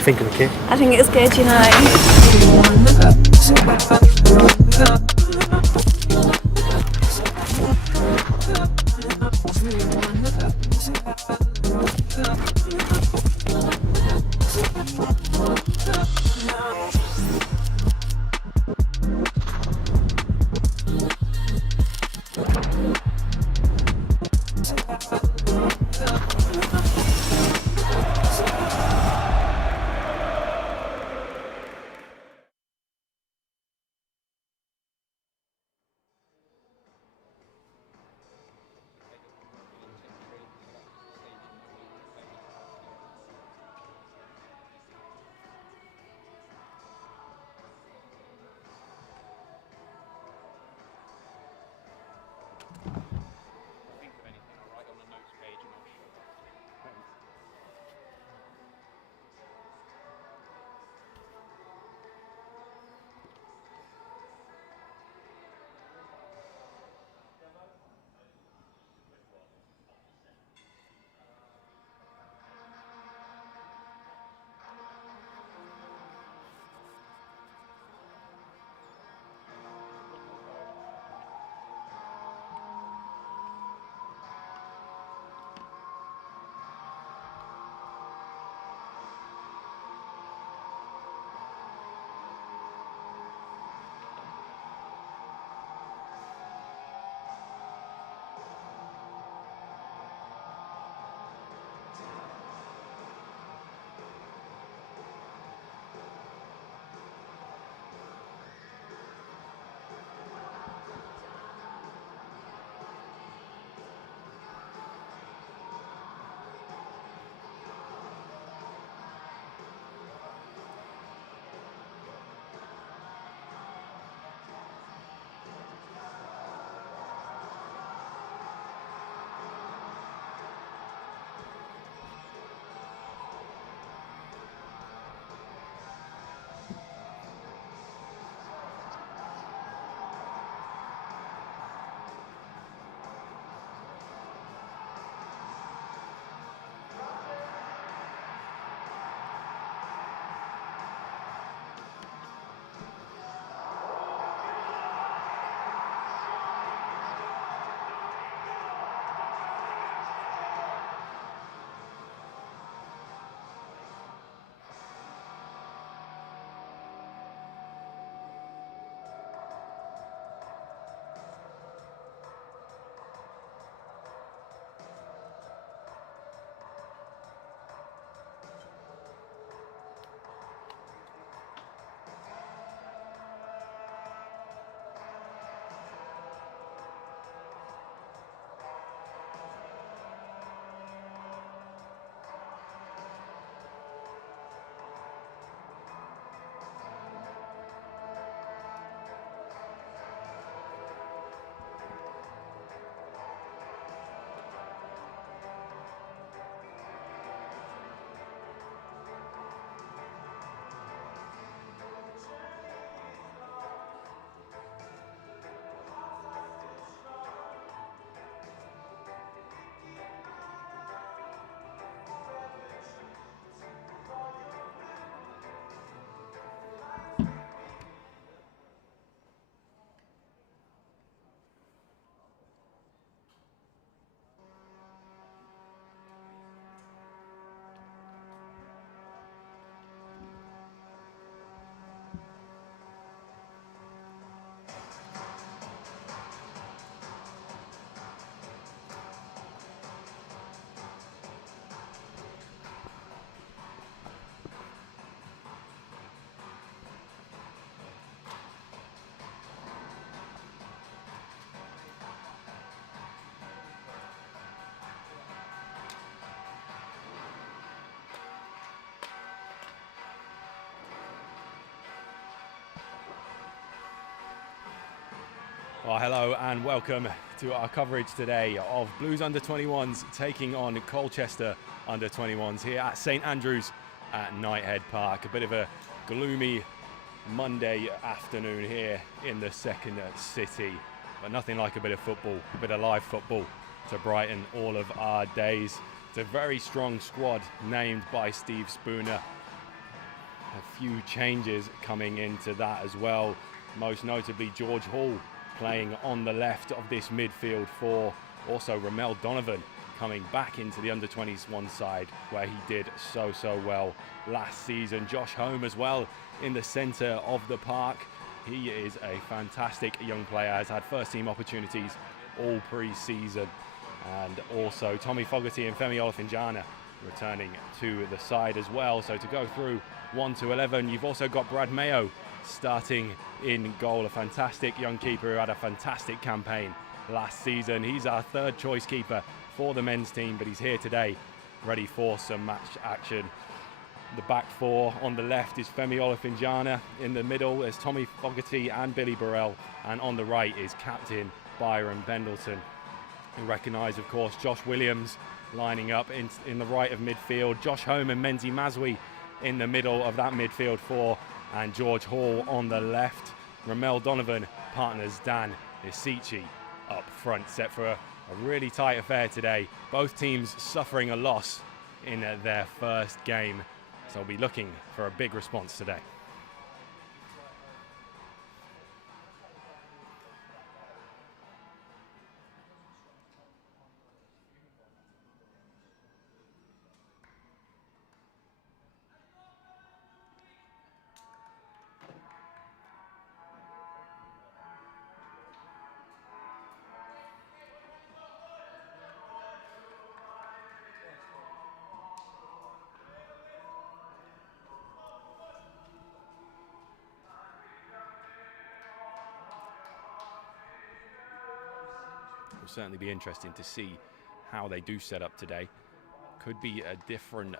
you think of the kit? I think it's good, you know. Well, hello and welcome to our coverage today of Blues Under-21s taking on Colchester Under-21s here at St Andrews at Knighthead Park. A bit of a gloomy Monday afternoon here in the second city, but nothing like a bit of football, a bit of live football to brighten all of our days. It's a very strong squad named by Steve Spooner. A few changes coming into that as well. Most notably George Hall playing on the left of this midfield four. Also Ramel Donovan coming back into the under-21 side where he did so well last season. Josh Home as well in the centre of the park. He is a fantastic young player, has had first team opportunities all pre-season. And also Tommy Fogarty and Femi Olafinjana returning to the side as well. So to go through 1 to 11, you've also got Brad Mayo starting in goal, a fantastic young keeper who had a fantastic campaign last season. He's our third choice keeper for the men's team, but he's here today ready for some match action. The back four on the left is Femi Olafinjana. In the middle there's Tommy Fogarty and Billy Burrell, and on the right is captain Byron Pendleton. You recognise, of course, Josh Williams lining up in the right of midfield, Josh Home and Menzi Mazwi in the middle of that midfield four, and George Hall on the left. Ramel Donovan partners Dan Isichi up front, set for a really tight affair today. Both teams suffering a loss in their first game, so we'll be looking for a big response today. Will certainly be interesting to see how they do set up today. Could be a different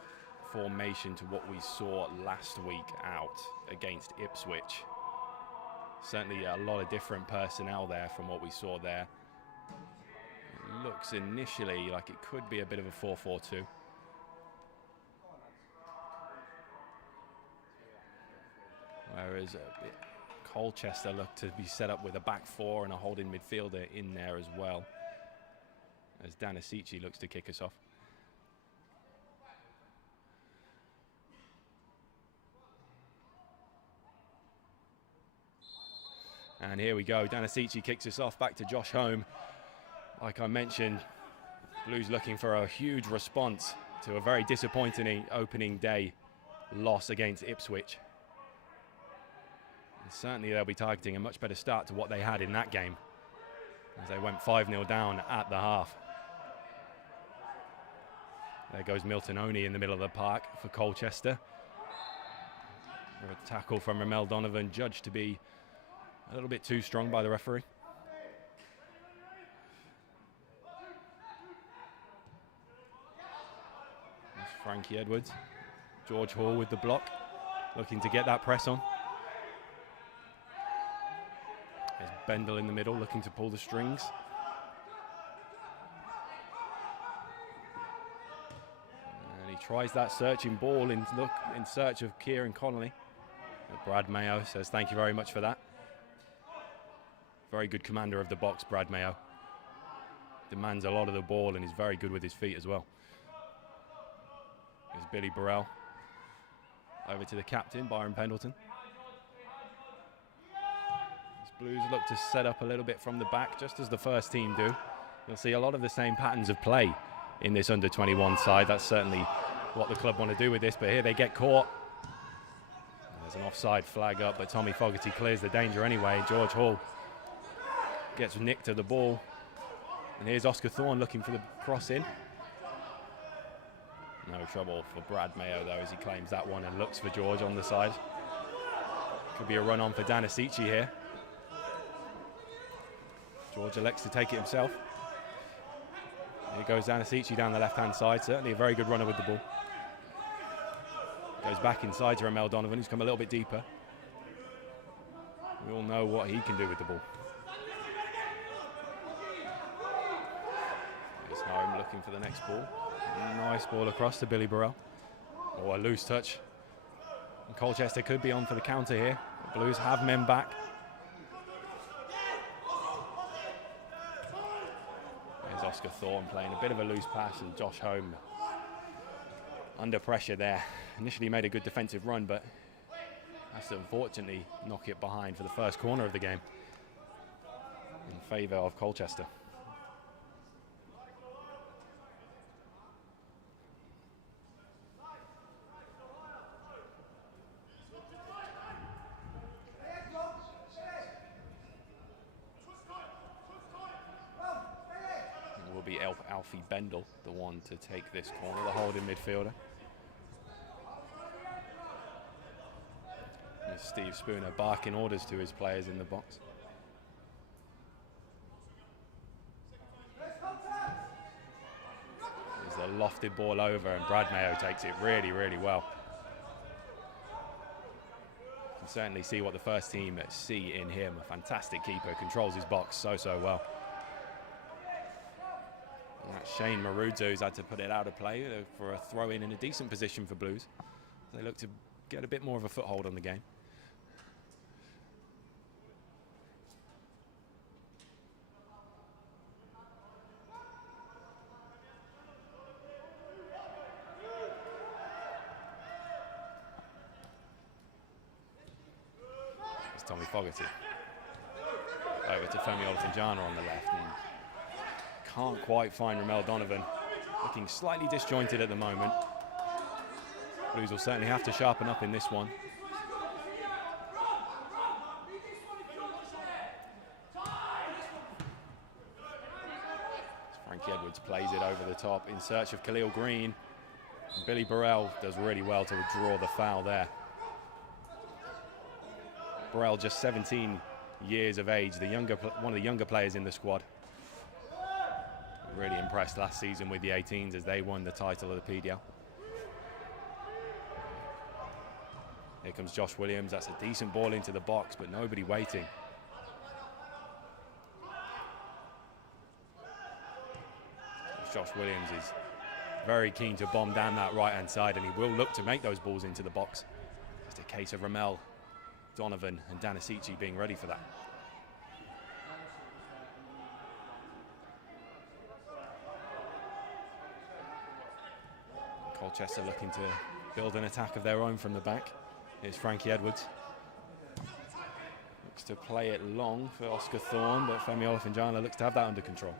formation to what we saw last week out against Ipswich. Certainly a lot of different personnel there from what we saw there. It looks initially like it could be a bit of a 4-4-2. Whereas Colchester look to be set up with a back four and a holding midfielder in there as well, as Dan Isichi looks to kick us off. And here we go, Dan Isichi kicks us off, back to Josh Home. Like I mentioned, Blues looking for a huge response to a very disappointing opening day loss against Ipswich. Certainly they'll be targeting a much better start to what they had in that game, as they went 5-0 down at the half. There goes Milton Oney in the middle of the park for Colchester. A tackle from Ramel Donovan, judged to be a little bit too strong by the referee. That's Frankie Edwards. George Hall with the block, looking to get that press on. There's Bendel in the middle, looking to pull the strings. And he tries that searching ball in search of Kieran Connolly. But Brad Mayo says thank you very much for that. Very good commander of the box, Brad Mayo. Demands a lot of the ball and is very good with his feet as well. There's Billy Burrell. Over to the captain, Byron Pendleton. Blues look to set up a little bit from the back, just as the first team do. You'll see a lot of the same patterns of play in this under-21 side. That's certainly what the club want to do with this, but here they get caught. There's an offside flag up, but Tommy Fogarty clears the danger anyway. George Hall gets nicked to the ball. And here's Oscar Thorne looking for the cross in. No trouble for Brad Mayo though, as he claims that one and looks for George on the side. Could be a run on for Dan Isichi here. George elects to take it himself. Here goes Dan Isichi down the left-hand side. Certainly a very good runner with the ball. Goes back inside to Ramel Donovan, who's come a little bit deeper. We all know what he can do with the ball. Here's Home looking for the next ball. Nice ball across to Billy Burrell. Oh, a loose touch. And Colchester could be on for the counter here. The Blues have men back. Oscar Thorne playing a bit of a loose pass, and Josh Home under pressure there. Initially made a good defensive run, but Has to unfortunately knock it behind for the first corner of the game in favour of Colchester. It will be Alfie Bendel, the one to take this corner, the holding midfielder. And Steve Spooner barking orders to his players in the box. There's a lofted ball over, and Brad Mayo takes it really, really well. You can certainly see what the first team see in him. A fantastic keeper, controls his box so well. And that's Shane Maruzzo, who's had to put it out of play for a throw-in a decent position for Blues. They look to get a bit more of a foothold on the game. Tommy Fogarty. Over to Femi Olatunjana on the left. And can't quite find Ramel Donovan. Looking slightly disjointed at the moment. Blues will certainly have to sharpen up in this one. Frankie Edwards plays it over the top in search of Khalil Green. Billy Burrell does really well to draw the foul there. Burrell just 17 years of age, one of the younger players in the squad. Really impressed last season with the 18s as they won the title of the PDL. Here comes Josh Williams. That's a decent ball into the box, but nobody waiting. Josh Williams is very keen to bomb down that right-hand side, and he will look to make those balls into the box. Just a case of Ramel Donovan and Danisici being ready for that. Colchester looking to build an attack of their own from the back. Here's Frankie Edwards. Looks to play it long for Oscar Thorne, but Femi Olatunjana looks to have that under control.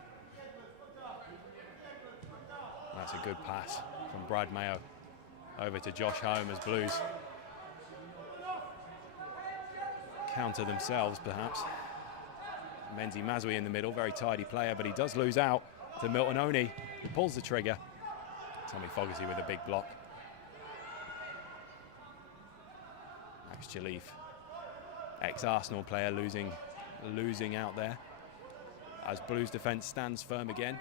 That's a good pass from Brad Mayo over to Josh Home as Blues counter themselves, perhaps. Menzi Mazwi in the middle, very tidy player, but he does lose out to Milton Oni, who pulls the trigger. Tommy Fogarty with a big block. Max Jalif, ex-Arsenal player, losing out there as Blues defence stands firm again.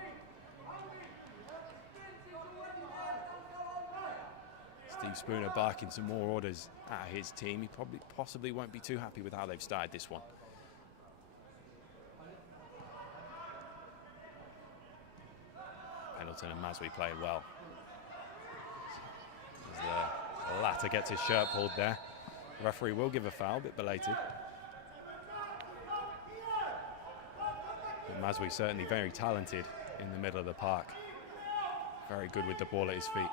Steve Spooner barking some more orders at his team. He possibly won't be too happy with how they've started this one. Pendleton and Maswi played well. As the latter gets his shirt pulled there. The referee will give a foul, a bit belated. But Maswi certainly very talented in the middle of the park. Very good with the ball at his feet.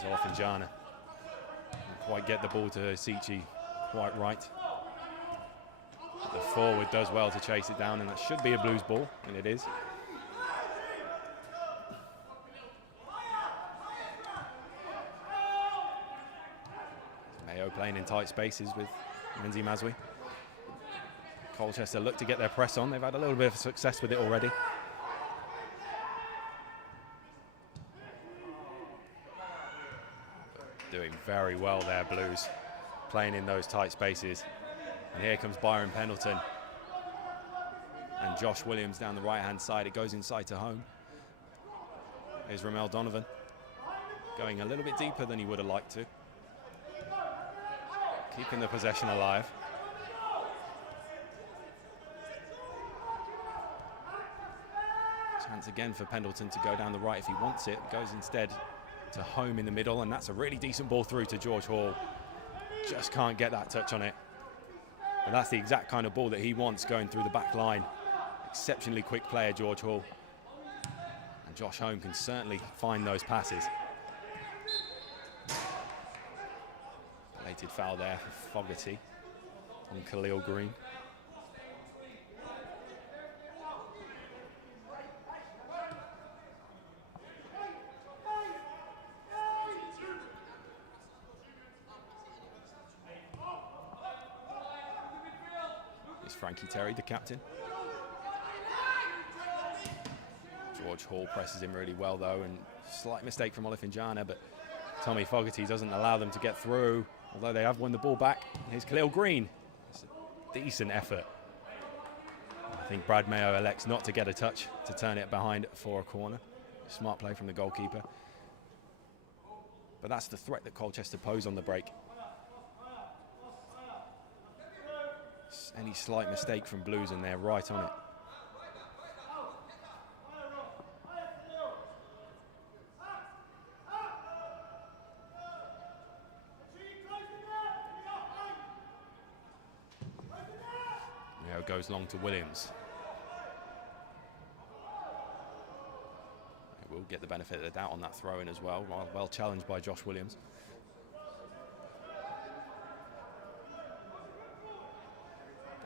There's Olatunjana. Didn't quite get the ball to Sichi quite right. But the forward does well to chase it down, and that should be a Blues ball, and it is. Mayo playing in tight spaces with Menzi Mazwi. Colchester look to get their press on. They've had a little bit of success with it already. Doing very well there, Blues, playing in those tight spaces. And here comes Byron Pendleton and Josh Williams down the right-hand side. It goes inside to Home. Here's Ramel Donovan, going a little bit deeper than he would have liked to. Keeping the possession alive. Chance again for Pendleton to go down the right if he wants it. Goes instead to Home in the middle, and that's a really decent ball through to George Hall. Just can't get that touch on it. But that's the exact kind of ball that he wants going through the back line. Exceptionally quick player, George Hall. And Josh Home can certainly find those passes. Played Committed foul there for Fogarty on Khalil Green. It's Frankie Terry, the captain. George Hall presses him really well though, and slight mistake from Olifinjana, but Tommy Fogarty doesn't allow them to get through, although they have won the ball back. Here's Khalil Green. It's a decent effort. I think Brad Mayo elects not to get a touch to turn it behind for a corner. Smart play from the goalkeeper. But that's the threat that Colchester pose on the break. Any slight mistake from Blues and they're right on it. Now it goes long to Williams. We'll get the benefit of the doubt on that throw-in as well. Well challenged by Josh Williams.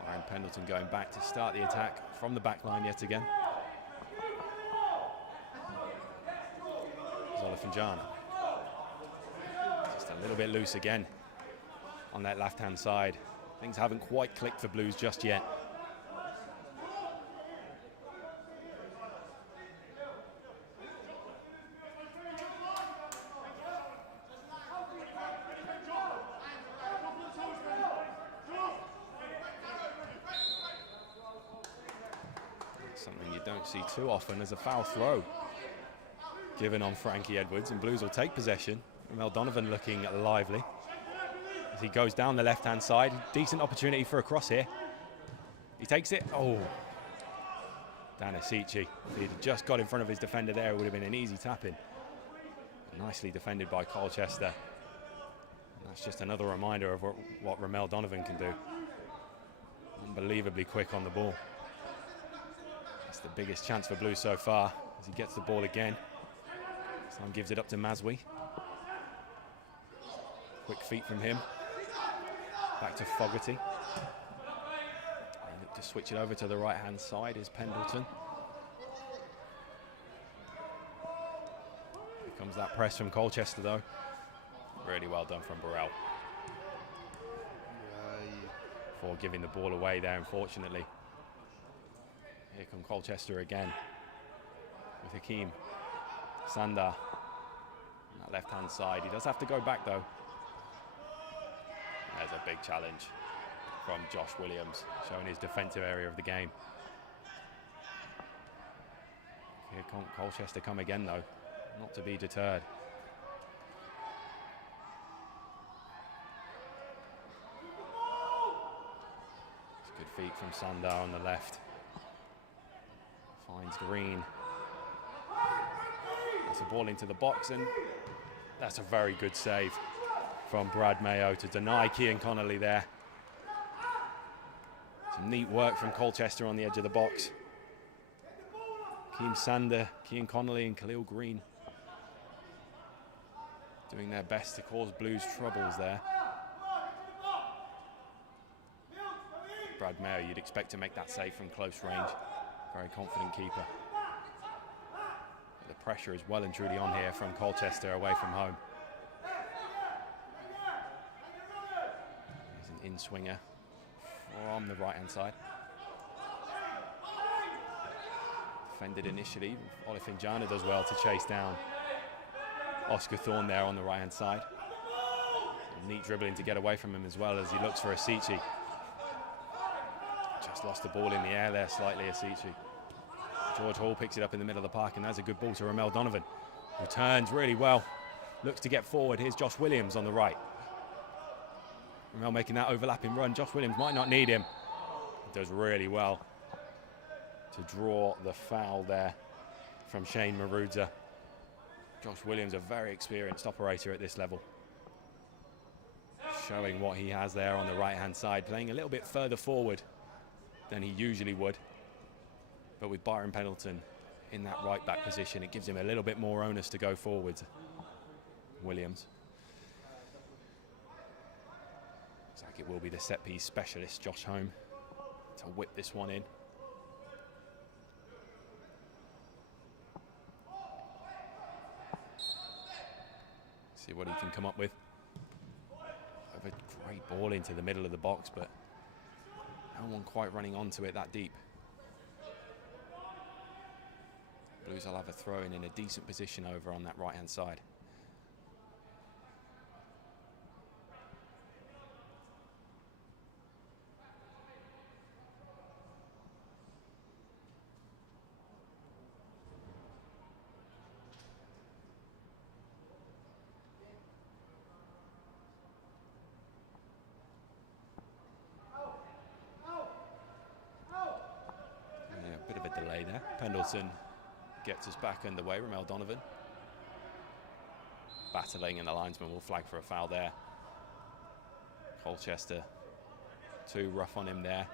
Byron Pendleton going back to start the attack from the back line yet again. Olifinjana. Just a little bit loose again on that left-hand side. Things haven't quite clicked for Blues just yet. Something you don't see too often as a foul throw given on Frankie Edwards, and Blues will take possession. Mel Donovan looking lively as he goes down the left-hand side. Decent opportunity for a cross here. He takes it. Oh, Dan Asici. If he'd just got in front of his defender there, it would have been an easy tap-in. Nicely defended by Colchester. And that's just another reminder of what Ramel Donovan can do. Unbelievably quick on the ball. That's the biggest chance for Blues so far as he gets the ball again. This time gives it up to Maswi. Quick feet from him. Back to Fogarty. They look to switch it over to the right-hand side is Pendleton. Here comes that press from Colchester though. Really well done from Burrell. For giving the ball away there, unfortunately. Here come Colchester again with Hakeem Sandar on that left-hand side. He does have to go back though. There's a big challenge from Josh Williams, showing his defensive area of the game. Here come Colchester come again though, not to be deterred. It's good feet from Sandar on the left. Finds Green. That's a ball into the box, and that's a very good save from Brad Mayo to deny Cian Connolly there. Some neat work from Colchester on the edge of the box. Keem Sander, Cian Connolly and Khalil Green doing their best to cause Blues troubles there. Brad Mayo, you'd expect to make that save from close range. Very confident keeper. But the pressure is well and truly on here from Colchester away from home. He's an in-swinger from the right-hand side. Defended initially. Olifinjana does well to chase down Oscar Thorne there on the right-hand side. Neat dribbling to get away from him as well as he looks for Asici. Just lost the ball in the air there slightly, Asici. George Hall picks it up in the middle of the park, and that's a good ball to Ramel Donovan, who turns really well. Looks to get forward. Here's Josh Williams on the right. Ramel making that overlapping run. Josh Williams might not need him. He does really well to draw the foul there from Shane Maruza. Josh Williams, a very experienced operator at this level. Showing what he has there on the right-hand side, playing a little bit further forward than he usually would. But with Byron Pendleton in that right-back position, it gives him a little bit more onus to go forward. Williams. Looks like it will be the set piece specialist, Josh Home, to whip this one in. See what he can come up with. A great ball into the middle of the box, but no one quite running onto it that deep. Blues will have a throw in a decent position over on that right-hand side. A bit of a delay there. Pendleton gets us back underway. Ramel Donovan battling, and the linesman will flag for a foul there. Colchester too rough on him there.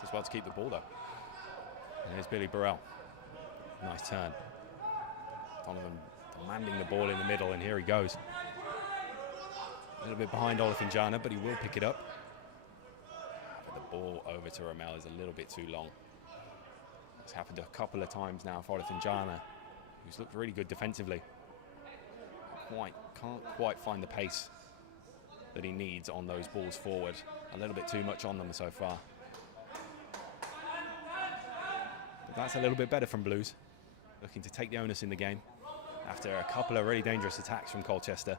Just well to keep the ball though. And here's Billy Burrell. Nice turn. Donovan demanding the ball in the middle, and here he goes. A little bit behind Olifinjana, but he will pick it up. But the ball over to Ramel is a little bit too long. It's happened a couple of times now for Olifinjana, who's looked really good defensively. Can't quite find the pace that he needs on those balls forward. A little bit too much on them so far. But that's a little bit better from Blues, looking to take the onus in the game after a couple of really dangerous attacks from Colchester.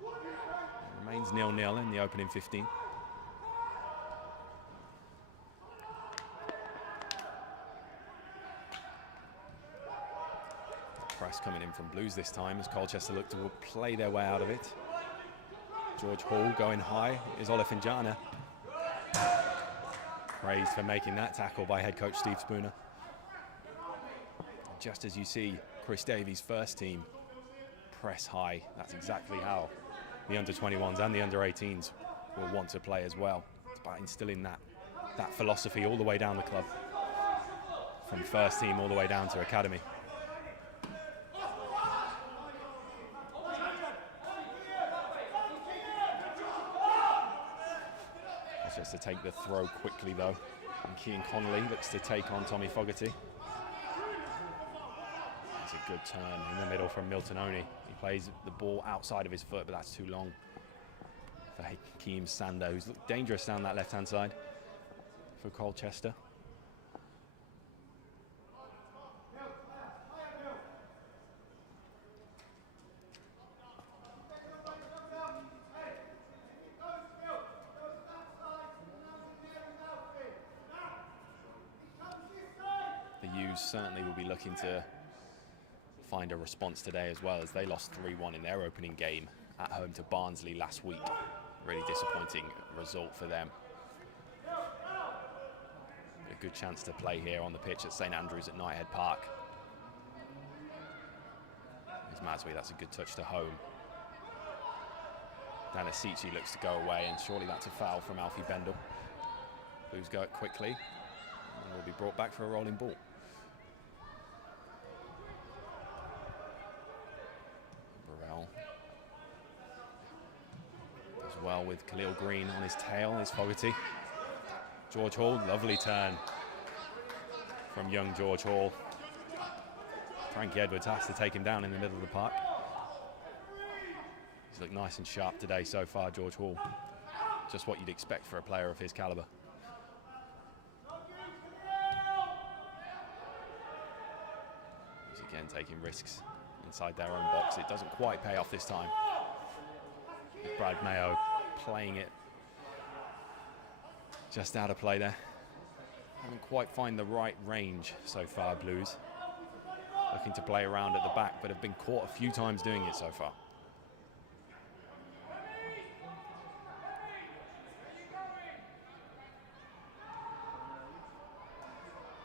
It remains 0-0 in the opening 15. Press coming in from Blues this time as Colchester look to play their way out of it. George Hall going high is Olifinjana. Praised for making that tackle by head coach Steve Spooner. Just as you see Chris Davies' first team press high, that's exactly how the under-21s and the under-18s will want to play as well. It's about instilling that philosophy all the way down the club, from first team all the way down to academy. Just to take the throw quickly though, and Keane Connolly looks to take on Tommy Fogarty. That's a good turn in the middle from Milton Oni. He plays the ball outside of his foot, but that's too long for Hakeem Sander, who's looked dangerous down that left-hand side for Colchester. Certainly will be looking to find a response today as well, as they lost 3-1 in their opening game at home to Barnsley last week. Really disappointing result for them. A good chance to play here on the pitch at St Andrews at Knighthead Park. There's Maswi, that's a good touch to home. Danasici looks to go away, and surely that's a foul from Alfie Bendel. Blues go it quickly, and will be brought back for a rolling ball. Well with Khalil Green on his tail is Fogarty. George Hall, lovely turn from young George Hall. Frankie Edwards has to take him down in the middle of the park. He's looked nice and sharp today so far, George Hall. Just what you'd expect for a player of his caliber. He's again taking risks inside their own box. It doesn't quite pay off this time. Brad Mayo playing it just out of play there. Haven't quite find the right range so far, Blues. Looking to play around at the back, but have been caught a few times doing it so far.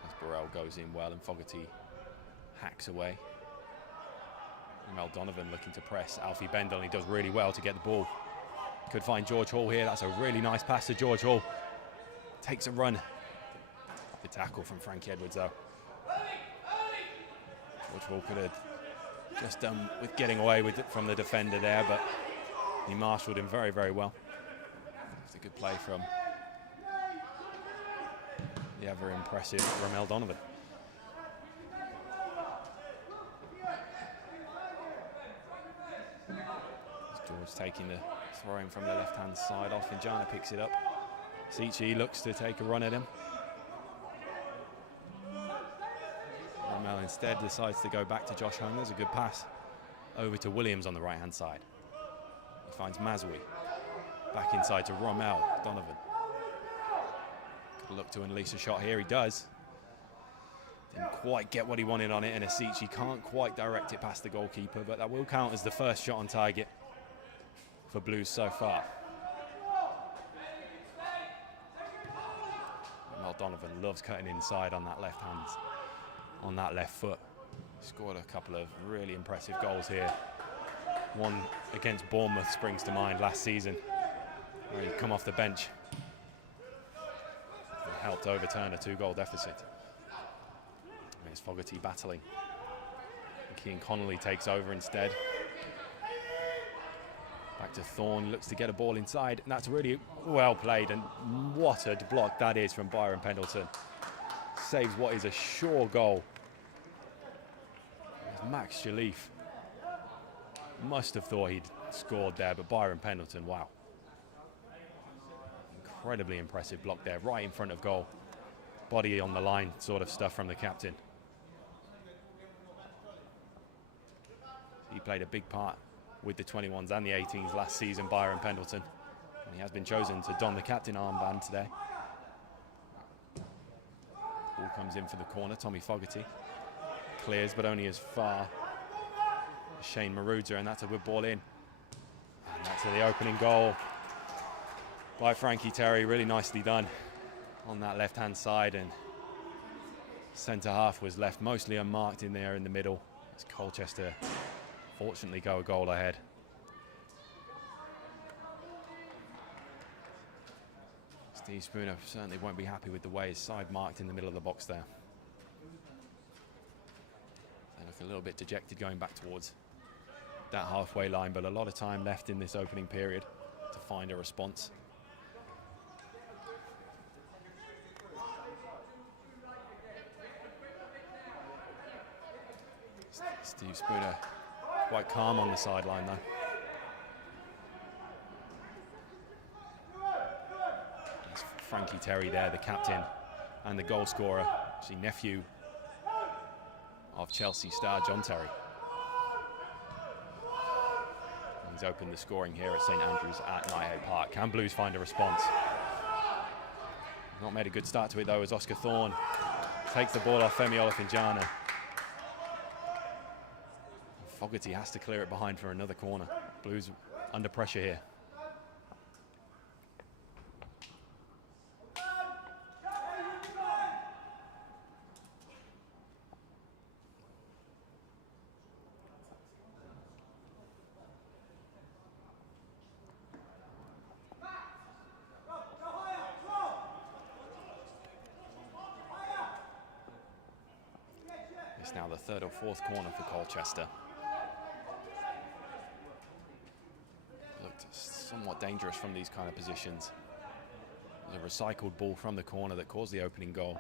As Burrell goes in well and Fogarty hacks away. Mel Donovan looking to press Alfie Bendel, and he does really well to get the ball. Could find George Hall here. That's a really nice pass to George Hall. Takes a run. The tackle from Frankie Edwards though. George Hall could have just done with getting away with it from the defender there, but he marshalled him very, very well. It's a good play from the ever impressive Ramel Donovan. George taking the throw-in from the left-hand side off, and Jana picks it up. Sichi looks to take a run at him. Ramel instead decides to go back to Josh Hung. There's a good pass over to Williams on the right-hand side. He finds Mazui. Back inside to Ramel Donovan. Could look to unleash a shot here. He does. Didn't quite get what he wanted on it, and Asichi can't quite direct it past the goalkeeper, but that will count as the first shot on target for Blues so far. Ramel Donovan loves cutting inside on that left hand, on that left foot. Scored a couple of really impressive goals here. One against Bournemouth springs to mind last season, where he'd come off the bench and helped overturn a 2-goal deficit. There's Fogarty battling. And Keane Connolly takes over instead. Back to Thorne, looks to get a ball inside, and that's really well played, and what a block that is from Byron Pendleton. Saves what is a sure goal. Max Shalif must have thought he'd scored there, but Byron Pendleton, wow. Incredibly impressive block there, right in front of goal. Body on the line sort of stuff from the captain. He played a big part with the 21s and the 18s last season, Byron Pendleton. And he has been chosen to don the captain armband today. Ball comes in for the corner, Tommy Fogarty. Clears, but only as far as Shane Maruza, and that's a good ball in. And that's the opening goal by Frankie Terry, really nicely done on that left-hand side, and centre half was left mostly unmarked in there in the middle, as Colchester fortunately go a goal ahead. Steve Spooner certainly won't be happy with the way his side marked in the middle of the box there. They look a little bit dejected going back towards that halfway line, but a lot of time left in this opening period to find a response. Steve Spooner quite calm on the sideline though. That's Frankie Terry there, the captain and the goal scorer, actually nephew of Chelsea star John Terry. He's opened the scoring here at St Andrews at Knighthead Park. Can Blues find a response? Not made a good start to it though, as Oscar Thorne takes the ball off Femi Olafinjana. Fogarty has to clear it behind for another corner. Blues under pressure here. It's now the third or fourth corner for Colchester. Looked somewhat dangerous from these kind of positions. There's a recycled ball from the corner that caused the opening goal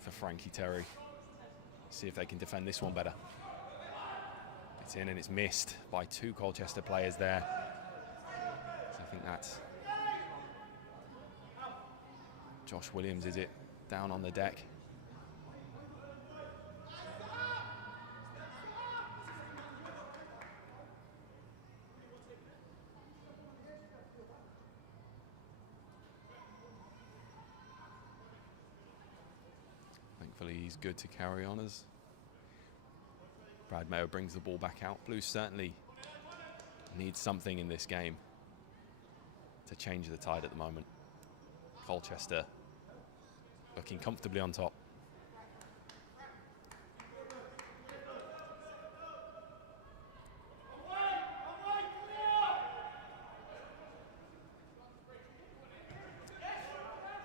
for Frankie Terry. See if they can defend this one better. It's in and it's missed by two Colchester players there. So I think that's Josh Williams, is it? Down on the deck. Thankfully he's good to carry on as Brad Mayo brings the ball back out. Blues certainly need something in this game to change the tide at the moment. Colchester looking comfortably on top.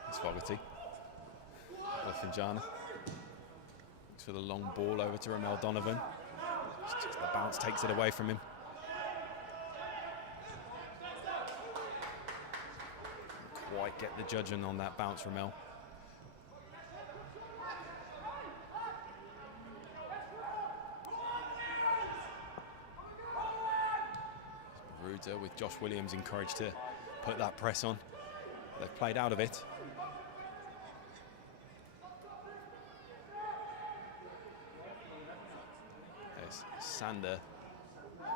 It's Fogarty. Olafinjana. For the long ball over to Ramel Donovan. Just the bounce takes it away from him. quite get the judging on that bounce, Ramel. Ruder with Josh Williams encouraged to put that press on. They've played out of it. There's Sander,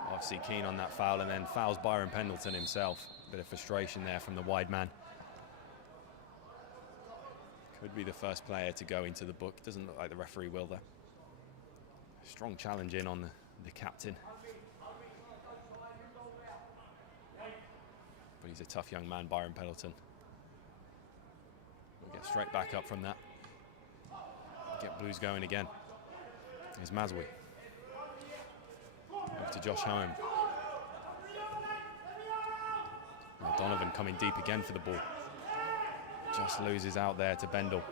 obviously keen on that foul, and then fouls Byron Pendleton himself. Bit of frustration there from the wide man. Could be the first player to go into the book. Doesn't look like the referee will, though. Strong challenge in on the captain. But he's a tough young man, Byron Pendleton. We'll get straight back up from that. Get Blues going again. Here's Mazwi. Over to Josh Home. Now Donovan coming deep again for the ball. Just loses out there to Bendel.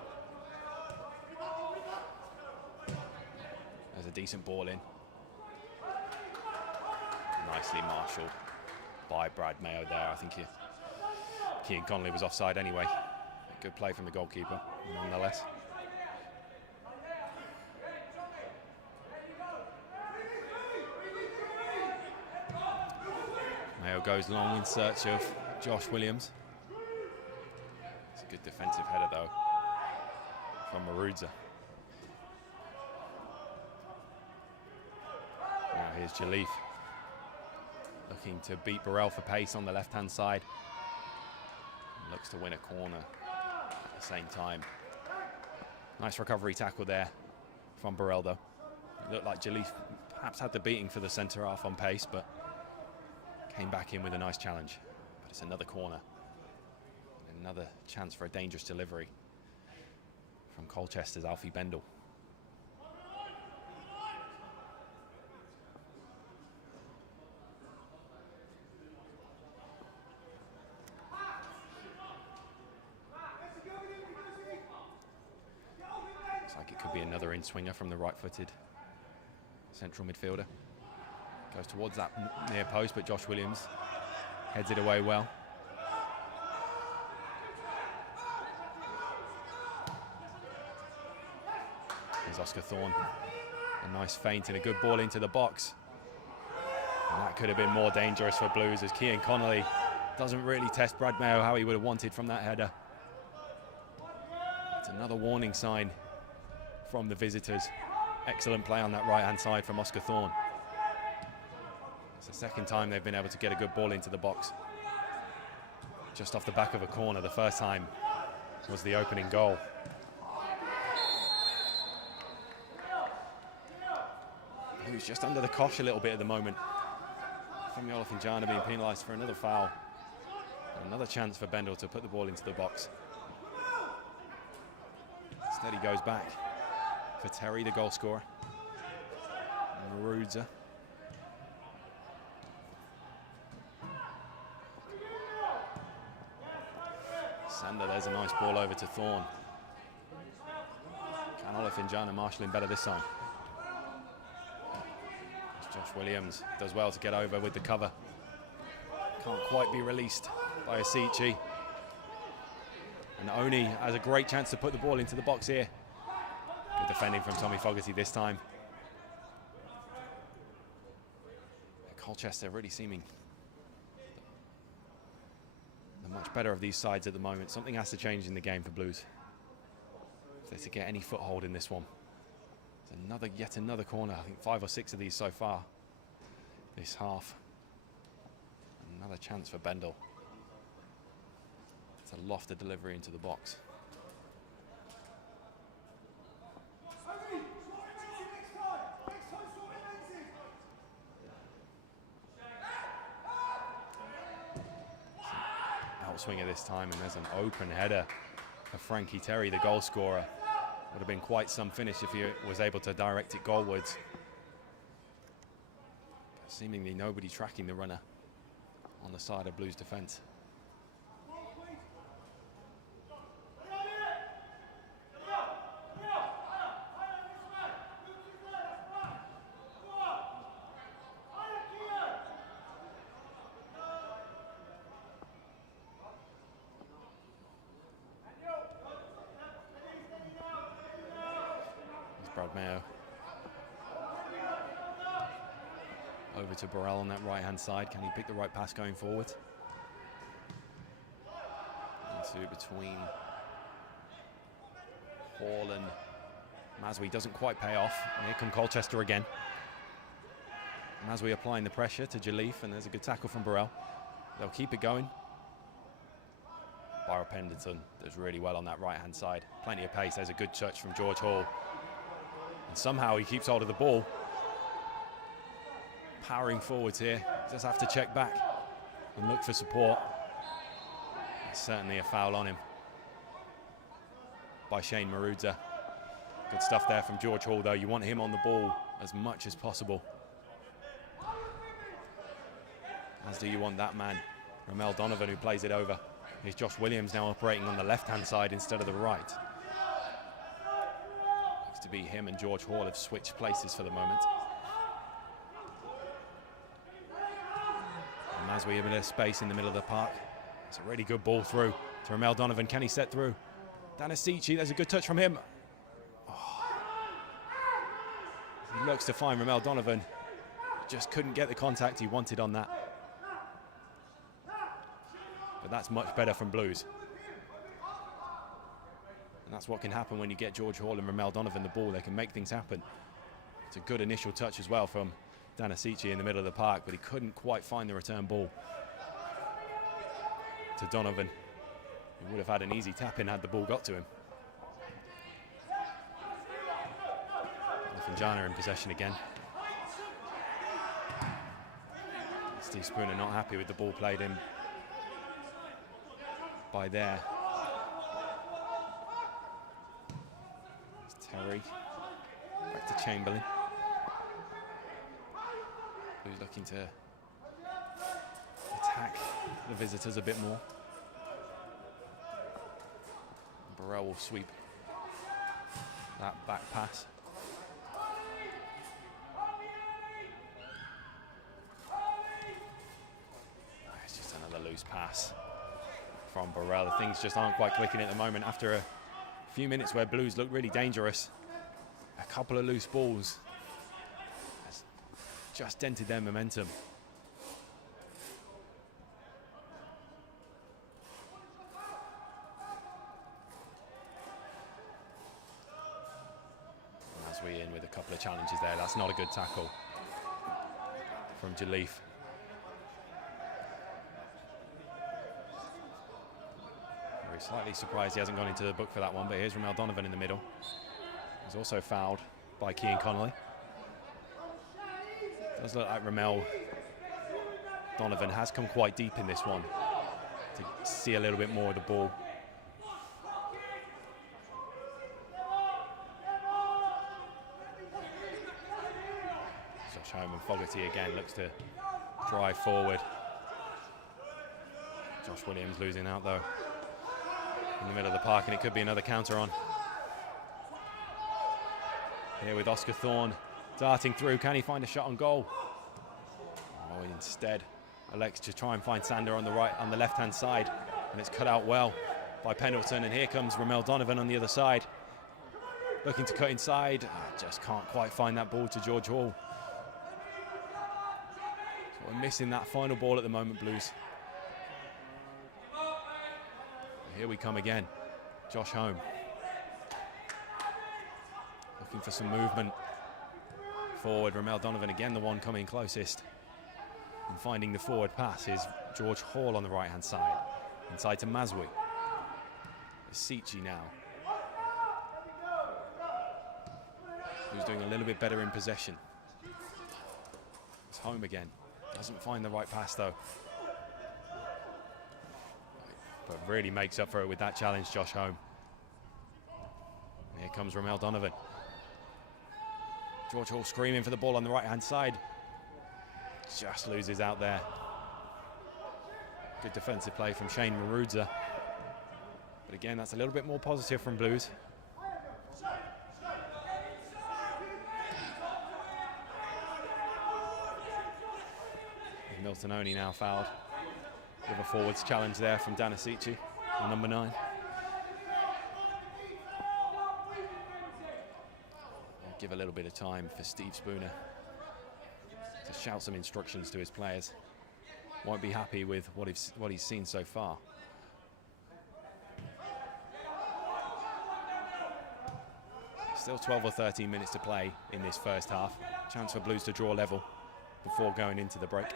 There's a decent ball in. Nicely marshalled by Brad Mayo there. I think Keane Connolly was offside anyway. Good play from the goalkeeper, nonetheless. Mayo goes long in search of Josh Williams. It's a good defensive header, though, from Marudza. Now here's Jalif, looking to beat Burrell for pace on the left-hand side. Looks to win a corner at the same time. Nice recovery tackle there from Burrell, though. It looked like Jalif perhaps had the beating for the centre half on pace, but came back in with a nice challenge. But it's another corner. Another chance for a dangerous delivery from Colchester's Alfie Bendel. Looks like it could be another in-swinger from the right-footed central midfielder. Goes towards that near post, but Josh Williams heads it away well. Here's Oscar Thorne. A nice feint and a good ball into the box. And that could have been more dangerous for Blues, as Keane Connolly doesn't really test Brad Mayo how he would have wanted from that header. It's another warning sign from the visitors. Excellent play on that right-hand side from Oscar Thorne. It's the second time they've been able to get a good ball into the box. Just off the back of a corner. The first time was the opening goal. Who's just under the cosh a little bit at the moment. Femi Olofinjana being penalised for another foul. Another chance for Bendel to put the ball into the box. Instead he goes back for Terry, the goal scorer. Marudza. Sander, there's a nice ball over to Thorne. Can Olofinjana marshalling better this time? Josh Williams does well to get over with the cover. Can't quite be released by Asichi. And Oni has a great chance to put the ball into the box here. Good defending from Tommy Fogarty this time. Colchester really seeming the much better of these sides at the moment. Something has to change in the game for Blues if they're to get any foothold in this one. Yet another corner. I think 5 or 6 of these so far this half. Another chance for Bendel to loft the delivery into the box. Outswinger this time, and there's an open header for Frankie Terry, the goal scorer. Would have been quite some finish if he was able to direct it goalwards. Seemingly nobody tracking the runner on the side of Blues defence. Mayo over to Burrell on that right-hand side. Can he pick the right pass going forward? Into between Hall and Maswi, doesn't quite pay off. And here come Colchester again. Maswi applying the pressure to Jalif, and there's a good tackle from Burrell. They'll keep it going. Byron Pendleton does really well on that right-hand side. Plenty of pace. There's a good touch from George Hall. And somehow he keeps hold of the ball. Powering forwards here. Just have to check back and look for support. There's certainly a foul on him by Shane Marudza. Good stuff there from George Hall, though. You want him on the ball as much as possible. As do you want that man, Ramel Donovan, who plays it over. Here's Josh Williams now operating on the left-hand side instead of the right. Looks to be him and George Hall have switched places for the moment. And Maswi a bit of space in the middle of the park. It's a really good ball through to Ramel Donovan. Can he set through? Danasici, there's a good touch from him. Oh. He looks to find Ramel Donovan. Just couldn't get the contact he wanted on that. But that's much better from Blues. And that's what can happen when you get George Hall and Ramel Donovan the ball. They can make things happen. It's a good initial touch as well from Danasici in the middle of the park, but he couldn't quite find the return ball to Donovan. He would have had an easy tap in had the ball got to him. Finjana in possession again. Steve Spooner not happy with the ball played in by there. It's Terry. Back to Chamberlain. Who's looking to attack the visitors a bit more. Burrell will sweep that back pass. It's just another loose pass from Burrell. Things just aren't quite clicking at the moment after a few minutes where Blues look really dangerous. A couple of loose balls has just dented their momentum. Maswi in with a couple of challenges there. That's not a good tackle from Jalif. Very slightly surprised he hasn't gone into the book for that one, but here's Ramel Donovan in the middle. He's also fouled by Keane Connolly. Does look like Ramel Donovan has come quite deep in this one to see a little bit more of the ball. Josh Home and Fogarty again looks to drive forward. Josh Williams losing out though in the middle of the park, and it could be another counter on. Here with Oscar Thorne darting through. Can he find a shot on goal? Oh, instead elects to try and find Sander on the left-hand side, and it's cut out well by Pendleton. And here comes Ramel Donovan on the other side, looking to cut inside. Just can't quite find that ball to George Hall. So we're missing that final ball at the moment, Blues. Here we come again. Josh Home looking for some movement forward. Ramel Donovan again, the one coming closest. And finding the forward pass is George Hall on the right-hand side. Inside to Maswi. Asici now. Who's doing a little bit better in possession. It's Home again. Doesn't find the right pass though. But really makes up for it with that challenge, Josh Home. Here comes Ramel Donovan. George Hall screaming for the ball on the right-hand side. Just loses out there. Good defensive play from Shane Marudza. But again, that's a little bit more positive from Blues. Miltononi now fouled. With a forwards challenge there from Danasici, number 9. give a little bit of time for Steve Spooner to shout some instructions to his players. Won't be happy with what he's seen so far. Still 12 or 13 minutes to play in this first half. Chance for Blues to draw level before going into the break.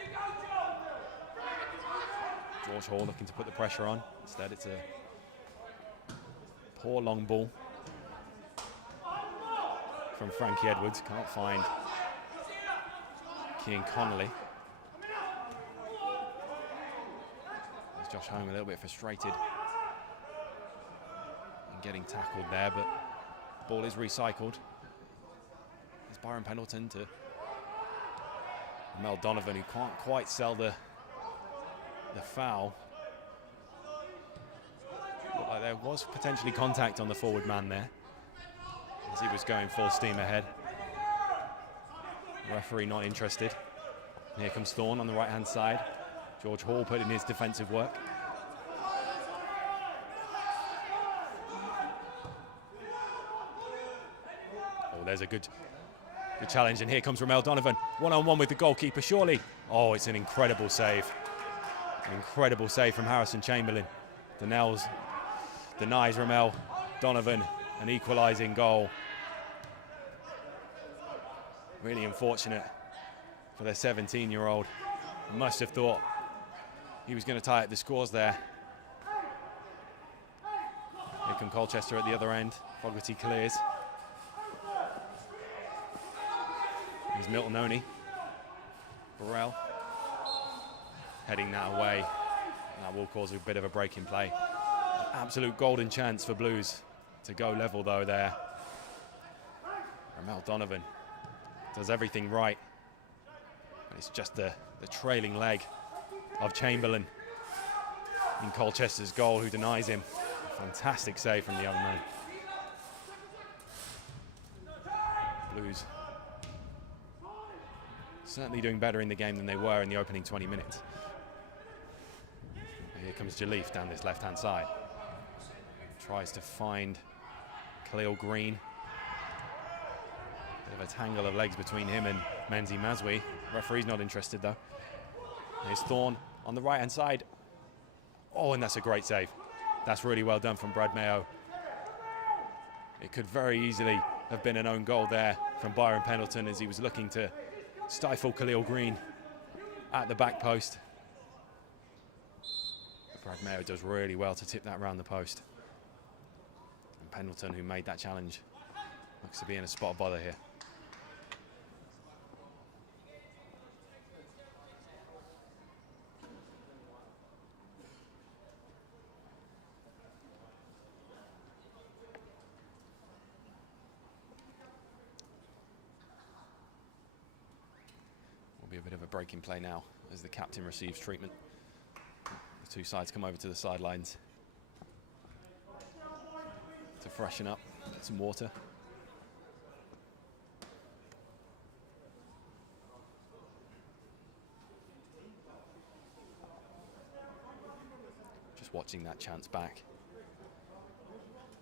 George Hall looking to put the pressure on. Instead, it's a poor long ball from Frankie Edwards. Can't find Keane Connolly. There's Josh Home a little bit frustrated in getting tackled there, but ball is recycled. It's Byron Pendleton to Mel Donovan, who can't quite sell the foul. Looked like there was potentially contact on the forward man there as he was going full steam ahead. The referee not interested. And here comes Thorne on the right hand side. George Hall put in his defensive work. Oh, there's a good challenge, and here comes Ramel Donovan. One-on-one with the goalkeeper, surely. Oh, it's an incredible save. An incredible save from Harrison Chamberlain. Donnells denies Ramel Donovan an equalising goal. Really unfortunate for their 17-year-old. Must have thought he was going to tie up the scores there. Here come Colchester at the other end. Fogarty clears. Here's Milton Oney. Burrell heading that away. That will cause a bit of a break in play. Absolute golden chance for Blues to go level though there. Ramel Donovan does everything right. But it's just the trailing leg of Chamberlain in Colchester's goal who denies him. Fantastic save from the young man. Blues certainly doing better in the game than they were in the opening 20 minutes. Here comes Jaleef down this left-hand side. Tries to find Khalil Green. Bit of a tangle of legs between him and Menzi Mazwi. Referee's not interested though. Here's Thorne on the right-hand side. Oh, and that's a great save. That's really well done from Brad Mayo. It could very easily have been an own goal there from Byron Pendleton as he was looking to stifle Khalil Green at the back post. Brad Mayo does really well to tip that round the post. And Pendleton, who made that challenge, looks to be in a spot of bother here. Be a bit of a break in play now as the captain receives treatment. The two sides come over to the sidelines to freshen up, get some water. Just watching that chance back.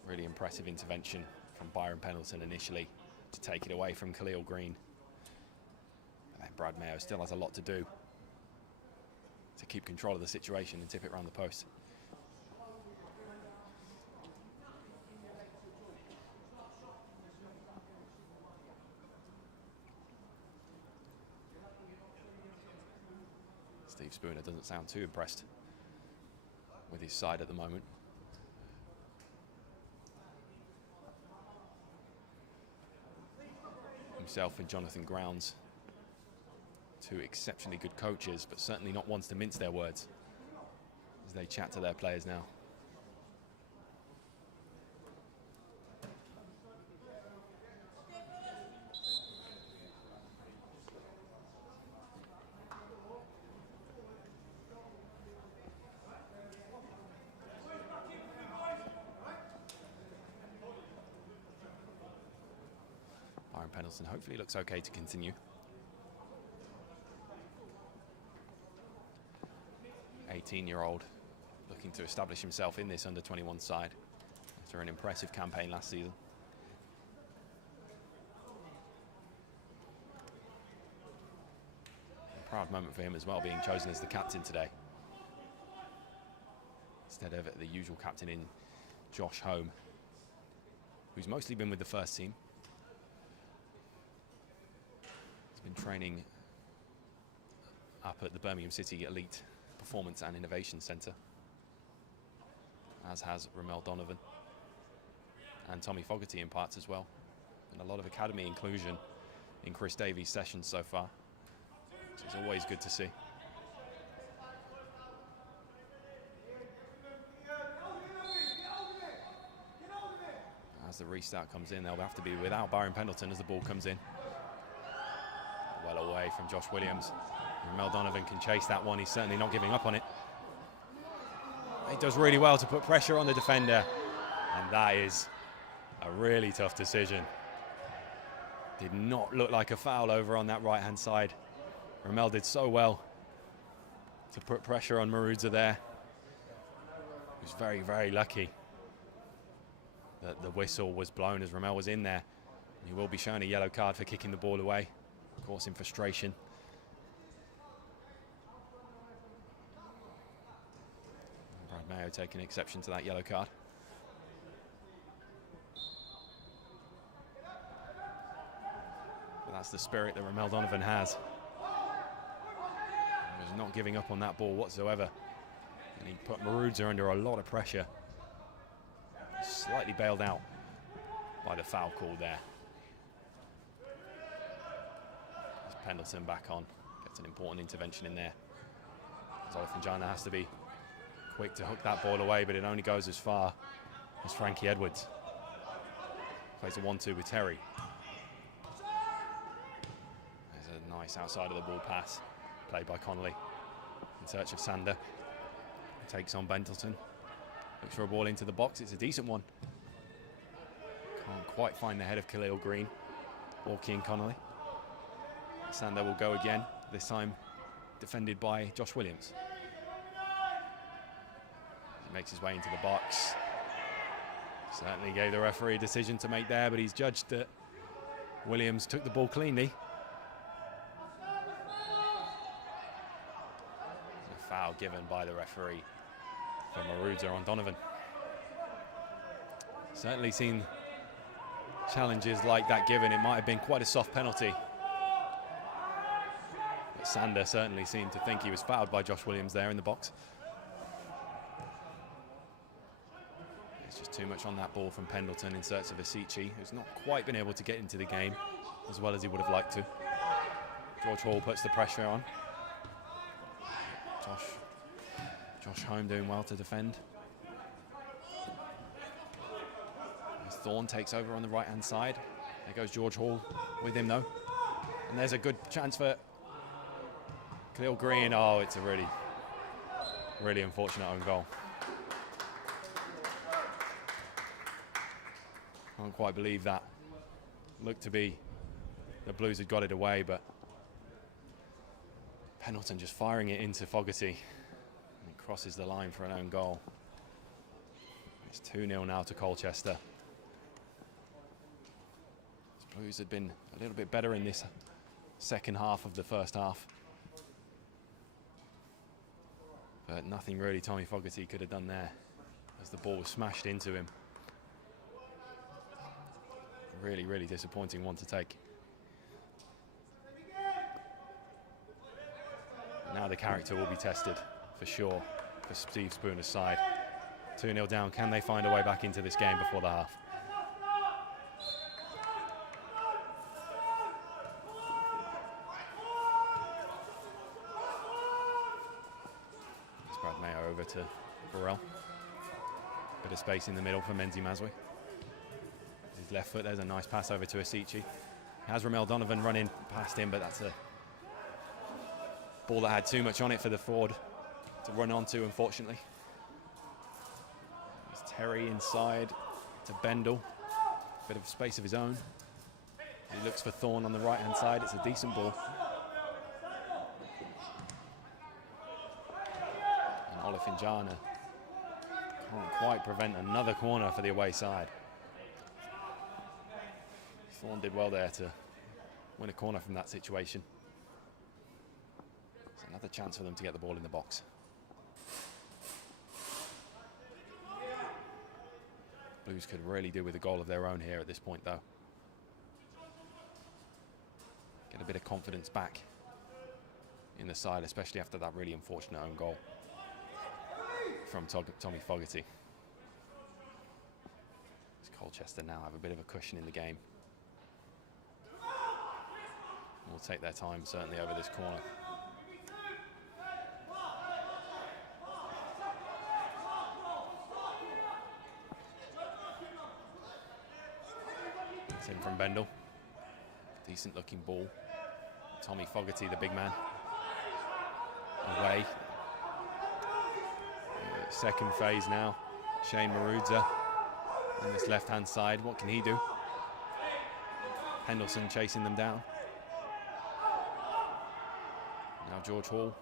Really impressive intervention from Byron Pendleton initially to take it away from Khalil Green. Brad Mayo still has a lot to do to keep control of the situation and tip it around the post. Steve Spooner doesn't sound too impressed with his side at the moment. Himself and Jonathan Grounds, two exceptionally good coaches, but certainly not ones to mince their words as they chat to their players now. Byron Pendleton hopefully looks okay to continue. 18-year-old looking to establish himself in this under-21 side after an impressive campaign last season. Proud moment for him as well, being chosen as the captain today, instead of the usual captain in Josh Home, who's mostly been with the first team. He's been training up at the Birmingham City Elite Performance and Innovation Centre, as has Ramel Donovan and Tommy Fogarty in parts as well, and a lot of academy inclusion in Chris Davies' sessions so far, which is always good to see. As the restart comes in, they'll have to be without Byron Pendleton as the ball comes in. Well away from Josh Williams. Ramel Donovan can chase that one. He's certainly not giving up on it. He does really well to put pressure on the defender, and that is a really tough decision. Did not look like a foul over on that right-hand side. Ramel did so well to put pressure on Maruza there. He was very, very lucky that the whistle was blown as Ramel was in there. He will be shown a yellow card for kicking the ball away, of course in frustration. Brad Mayo taking exception to that yellow card. But that's the spirit that Ramel Donovan has. He was not giving up on that ball whatsoever. And he put Maruza under a lot of pressure. Slightly bailed out by the foul call there. As Pendleton back on, gets an important intervention in there. Zolfinjana has to be quick to hook that ball away, but it only goes as far as Frankie Edwards. Plays a 1-2 with Terry. There's a nice outside of the ball pass played by Connolly in search of Sander. Takes on Pendleton. Looks for a ball into the box. It's a decent one. Can't quite find the head of Khalil Green or Keane Connolly. Sander will go again, this time defended by Josh Williams. He makes his way into the box. Certainly gave the referee a decision to make there, but he's judged that Williams took the ball cleanly. A foul given by the referee for Maruza on Donovan. Certainly seen challenges like that given. It might have been quite a soft penalty. But Sander certainly seemed to think he was fouled by Josh Williams there in the box. It's just too much on that ball from Pendleton in search of Asici, who's not quite been able to get into the game as well as he would have liked to. George Hall puts the pressure on. Josh Home doing well to defend. As Thorne takes over on the right-hand side. There goes George Hall with him though. And there's a good chance for Khalil Green. Oh, it's a really, really unfortunate own goal. Can't quite believe that. Looked to be the Blues had got it away, but Pendleton just firing it into Fogarty. Crosses the line for an own goal. It's 2-0 now to Colchester. The Blues had been a little bit better in this second half of the first half, but nothing really Tommy Fogarty could have done there as the ball was smashed into him. Really, really disappointing one to take. Now the character will be tested for sure for Steve Spooner's side. 2-0 down. Can they find a way back into this game before the half? It's Brad Mayo over to Burrell. Bit of space in the middle for Menzi Mazwe. His left foot, there's a nice pass over to Asici. Has Ramel Donovan running past him, but that's a ball that had too much on it for the forward to run onto, unfortunately. There's Terry inside to Bendel. Bit of space of his own. He looks for Thorne on the right-hand side. It's a decent ball. And Olofinjana can't quite prevent another corner for the away side. Thorne did well there to win a corner from that situation. chance for them to get the ball in the box. Blues could really do with a goal of their own here at this point, though. Get a bit of confidence back in the side, especially after that really unfortunate own goal from Tommy Fogarty. Colchester now have a bit of a cushion in the game. Will take their time, certainly, over this corner. It's in from Bendel. Decent looking ball. Tommy Fogarty, the big man. Away. Second phase now. Shane Marudza on this left-hand side. What can he do? Henderson chasing them down. Now George Hall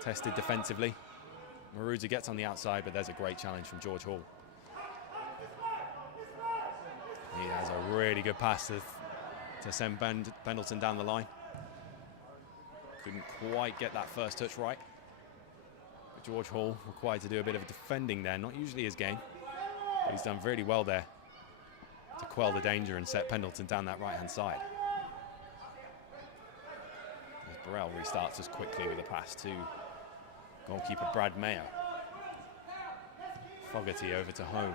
tested defensively. Marudza gets on the outside, but there's a great challenge from George Hall. He has a really good pass to send Pendleton down the line. Couldn't quite get that first touch right. But George Hall required to do a bit of defending there, not usually his game. But he's done really well there to quell the danger and set Pendleton down that right-hand side. As Burrell restarts us quickly with a pass to goalkeeper Brad Mayo. Fogarty over to Home.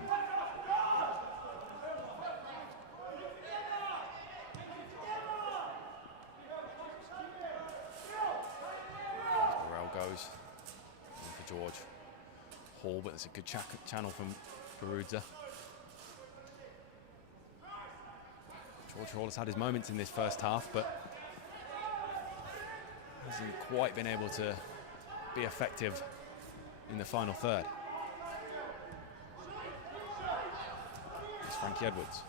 As Burrell goes in for George Hall, but there's a good channel from Barudza. George Hall has had his moments in this first half, but hasn't quite been able to be effective in the final third. It's Frankie Edwards.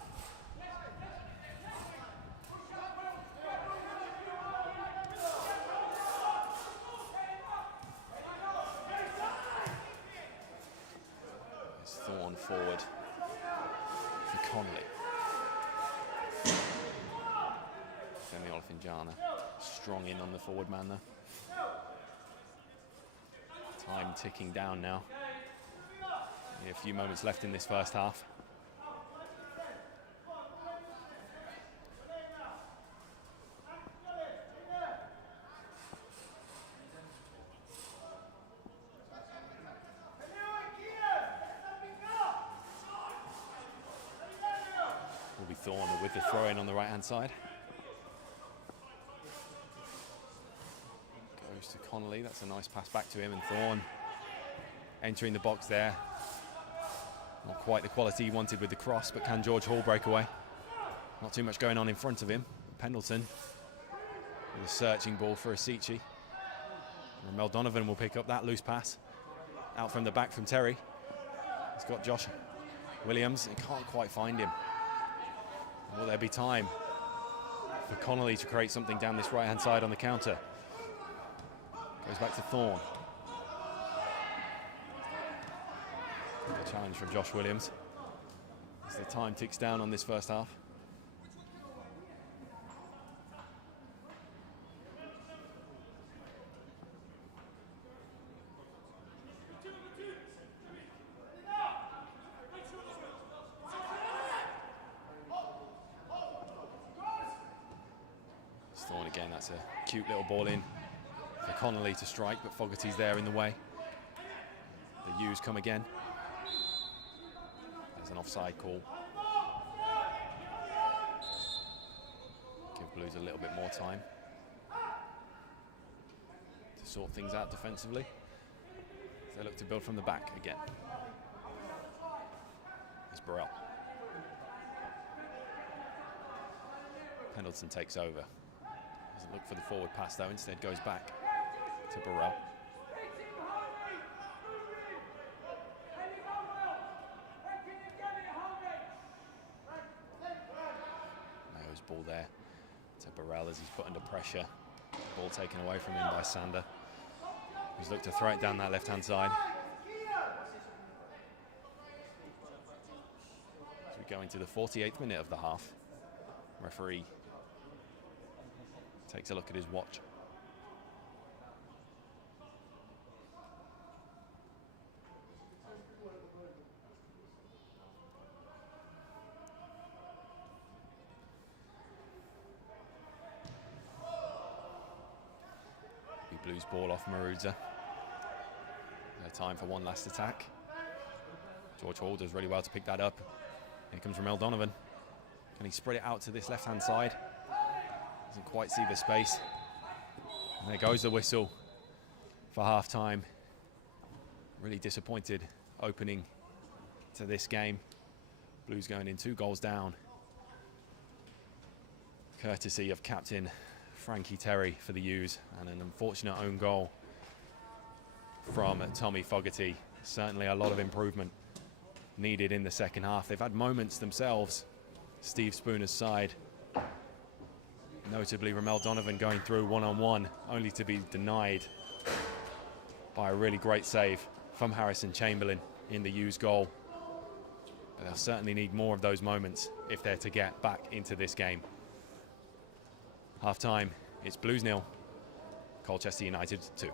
It's Thorne forward for Connolly. Demi Olfinjana strong in on the forward man there. Time ticking down now. Only a few moments left in this first half. Will be Thorne with the throw in on the right hand side. To Connolly, that's a nice pass back to him, and Thorne entering the box there. Not quite the quality he wanted with the cross, but can George Hall break away? Not too much going on in front of him. Pendleton with a searching ball for Asici. Mel Donovan will pick up that loose pass. Out from the back from Terry. He's got Josh Williams, he can't quite find him. Will there be time for Connolly to create something down this right-hand side on the counter? Goes back to Thorne. A challenge from Josh Williams as the time ticks down on this first half. It's Thorne again, that's a cute little ball in for Connolly to strike, but Fogarty's there in the way. The U's come again. There's an offside call. Give Blues a little bit more time to sort things out defensively. They look to build from the back again. It's Burrell. Pendleton takes over. Doesn't look for the forward pass though, instead goes back to Burrell. Mayo's ball there to Burrell as he's put under pressure. Ball taken away from him by Sander, who's looked to throw it down that left-hand side. As we go into the 48th minute of the half, referee takes a look at his watch. Blues ball off Maruza. Time for one last attack. George Hall does really well to pick that up. Here comes Ramel Donovan. Can he spread it out to this left-hand side? Doesn't quite see the space. And there goes the whistle for half-time. Really disappointed opening to this game. Blues going in 2 goals down. Courtesy of captain Frankie Terry for the U's, and an unfortunate own goal from Tommy Fogarty. Certainly a lot of improvement needed in the second half. They've had moments themselves, Steve Spooner's side. Notably Ramel Donovan going through one-on-one, only to be denied by a really great save from Harrison Chamberlain in the U's goal. But they'll certainly need more of those moments if they're to get back into this game. Half time, it's Blues 0, Colchester United 2.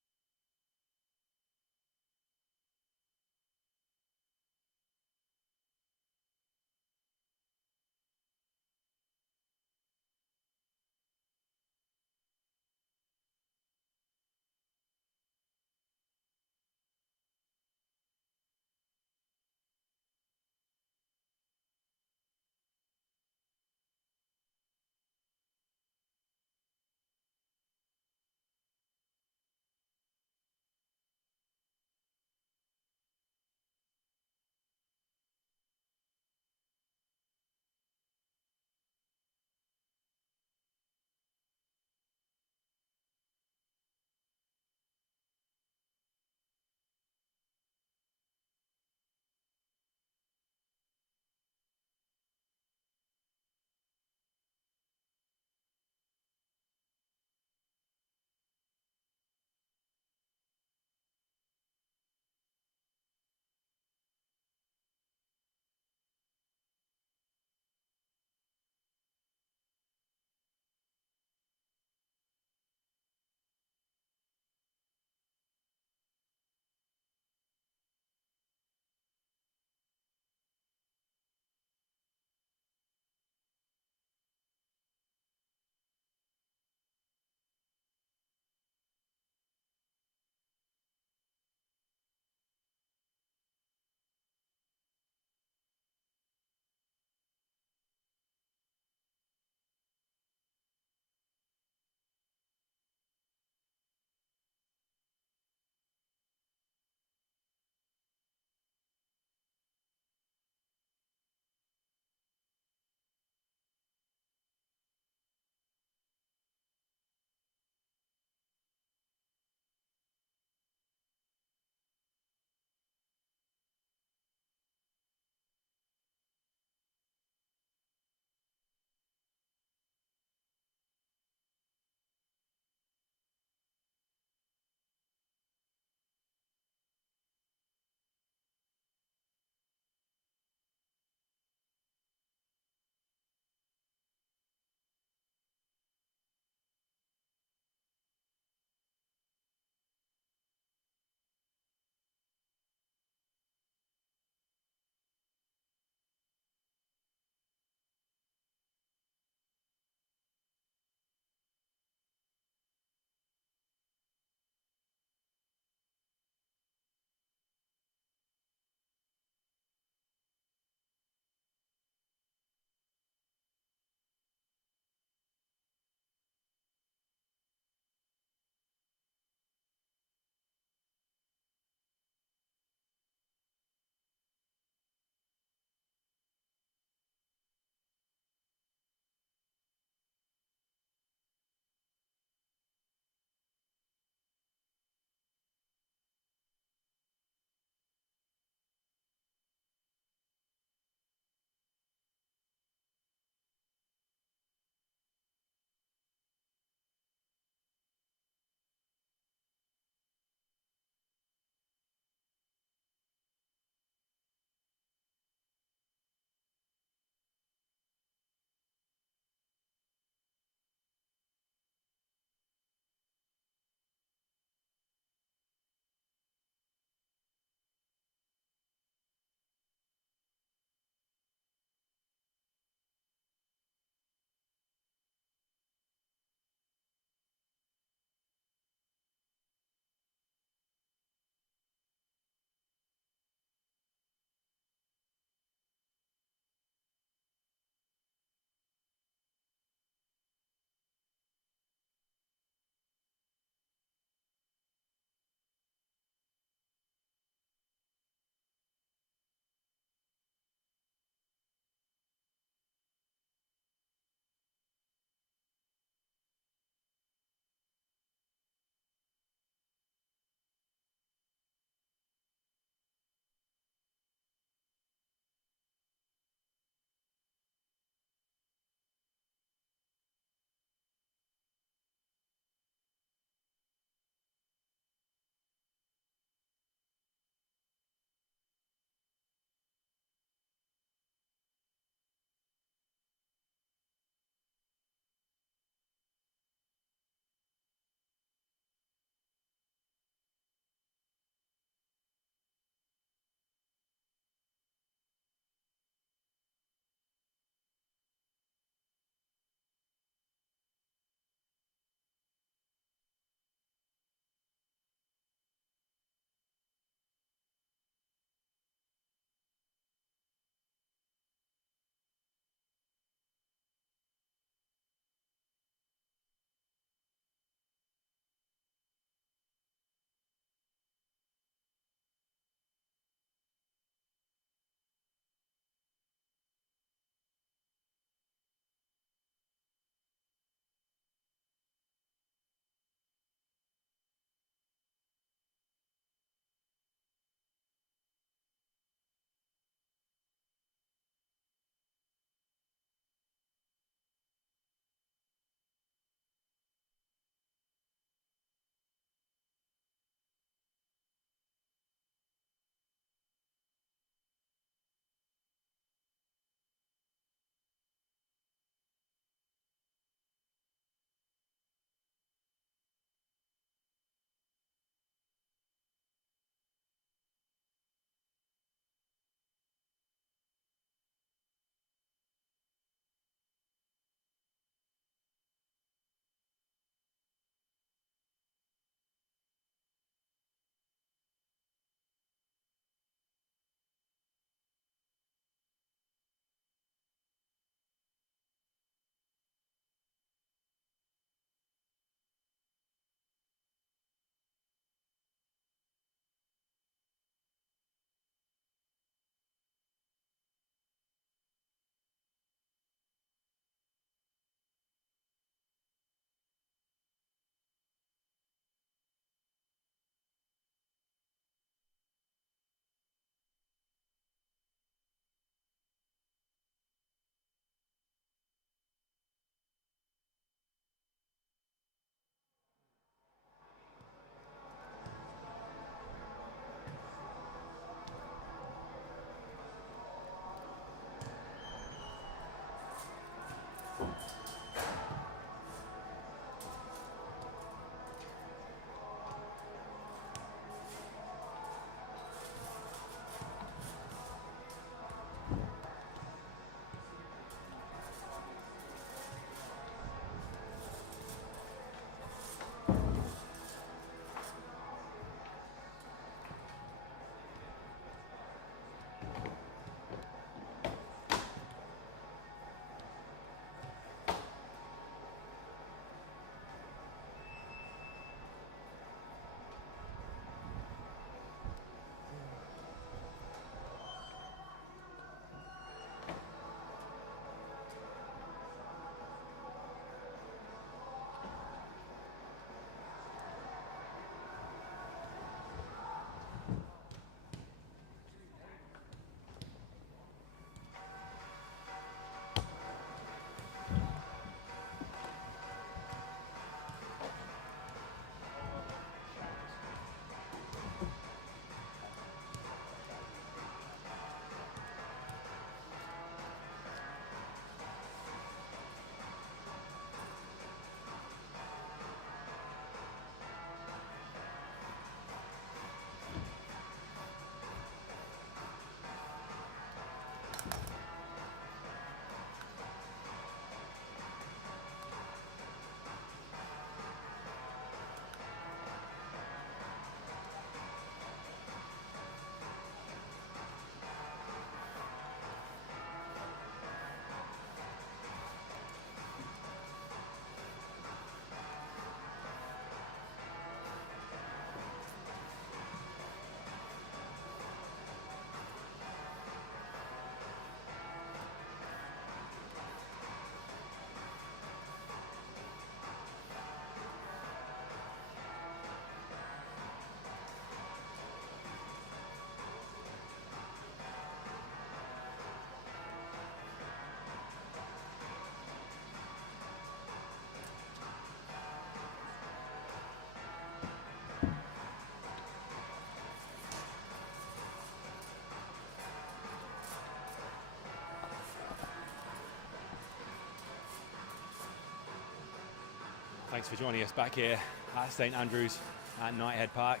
Thanks for joining us back here at St Andrews at Knighthead Park.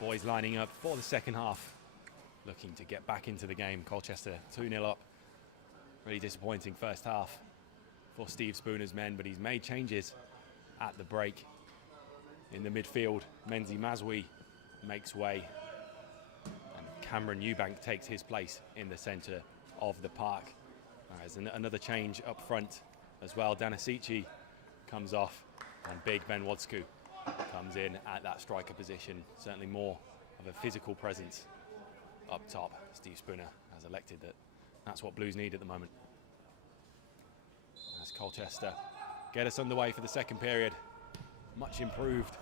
Boys lining up for the second half, looking to get back into the game. Colchester 2-0 up. Really disappointing first half for Steve Spooner's men, but he's made changes at the break. In the midfield, Menzi Mazwi makes way, and Cameron Eubank takes his place in the centre of the park. There's another change up front as well. Danasici comes off, and big Ben Wodsku comes in at that striker position. Certainly more of a physical presence up top. Steve Spooner has elected that that's what Blues need at the moment. As Colchester get us underway for the second period. Much improved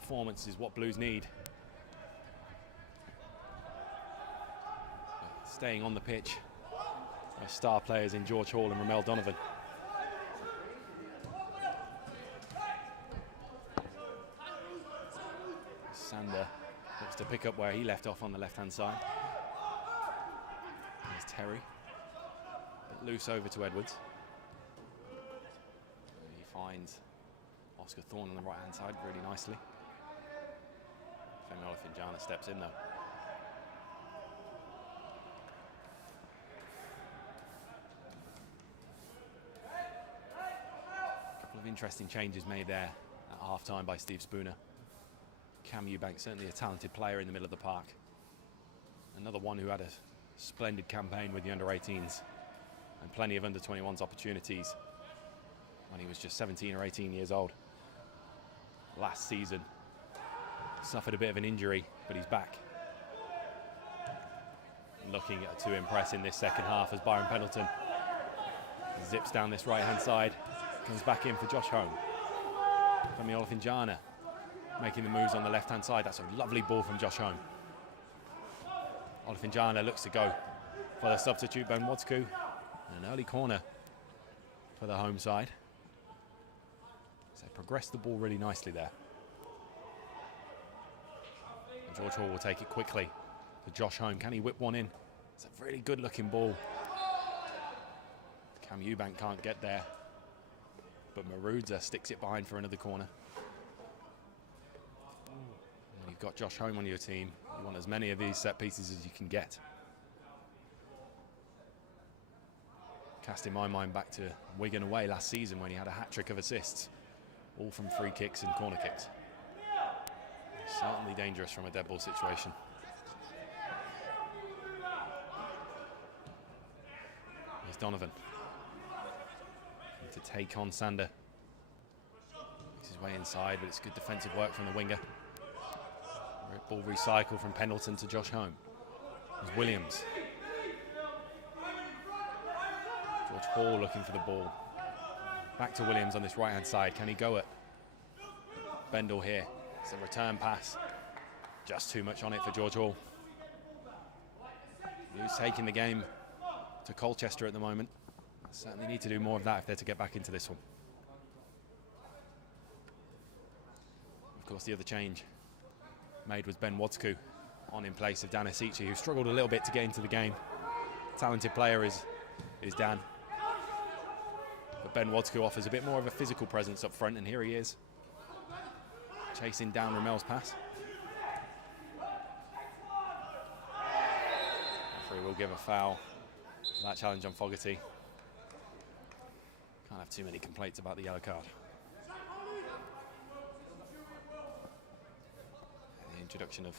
performance is what Blues need. Staying on the pitch, our star players in George Hall and Ramel Donovan. Sander looks to pick up where he left off on the left-hand side. There's Terry. But loose over to Edwards. He finds Oscar Thorne on the right-hand side really nicely. Femi Olofinjana steps in though. A couple of interesting changes made there at half-time by Steve Spooner. Cam Eubank, certainly a talented player in the middle of the park. Another one who had a splendid campaign with the under-18s and plenty of under-21s opportunities when he was just 17 or 18 years old. Last season, suffered a bit of an injury, but he's back. Looking to impress in this second half as Byron Pendleton zips down this right-hand side, comes back in for Josh Home. Femi Olofinjana making the moves on the left-hand side. That's a lovely ball from Josh Home. Olofinjana looks to go for the substitute Ben Wodsku. An early corner for the home side. So they progressed the ball really nicely there. And George Hall will take it quickly to Josh Home. Can he whip one in? It's a really good looking ball. Cam Eubank can't get there, but Marudza sticks it behind for another corner. And you've got Josh Home on your team. You want as many of these set pieces as you can get. Casting my mind back to Wigan away last season when he had a hat-trick of assists, all from free kicks and corner kicks. Certainly dangerous from a dead ball situation. Here's Donovan to take on Sander. Makes his way inside, but it's good defensive work from the winger. Ball recycle from Pendleton to Josh Home. There's Williams. George Hall looking for the ball. Back to Williams on this right-hand side. Can he go it? Bendel here. It's a return pass. Just too much on it for George Hall. Blues taking the game to Colchester at the moment. Certainly need to do more of that if they're to get back into this one. Of course, the other change made was Ben Wodsku on in place of Danasici, who struggled a little bit to get into the game. Talented player is Dan. But Ben Wodsku offers a bit more of a physical presence up front, and here he is, chasing down Ramel's pass. Referee will give a foul. That challenge on Fogarty. Can't have too many complaints about the yellow card. And the introduction of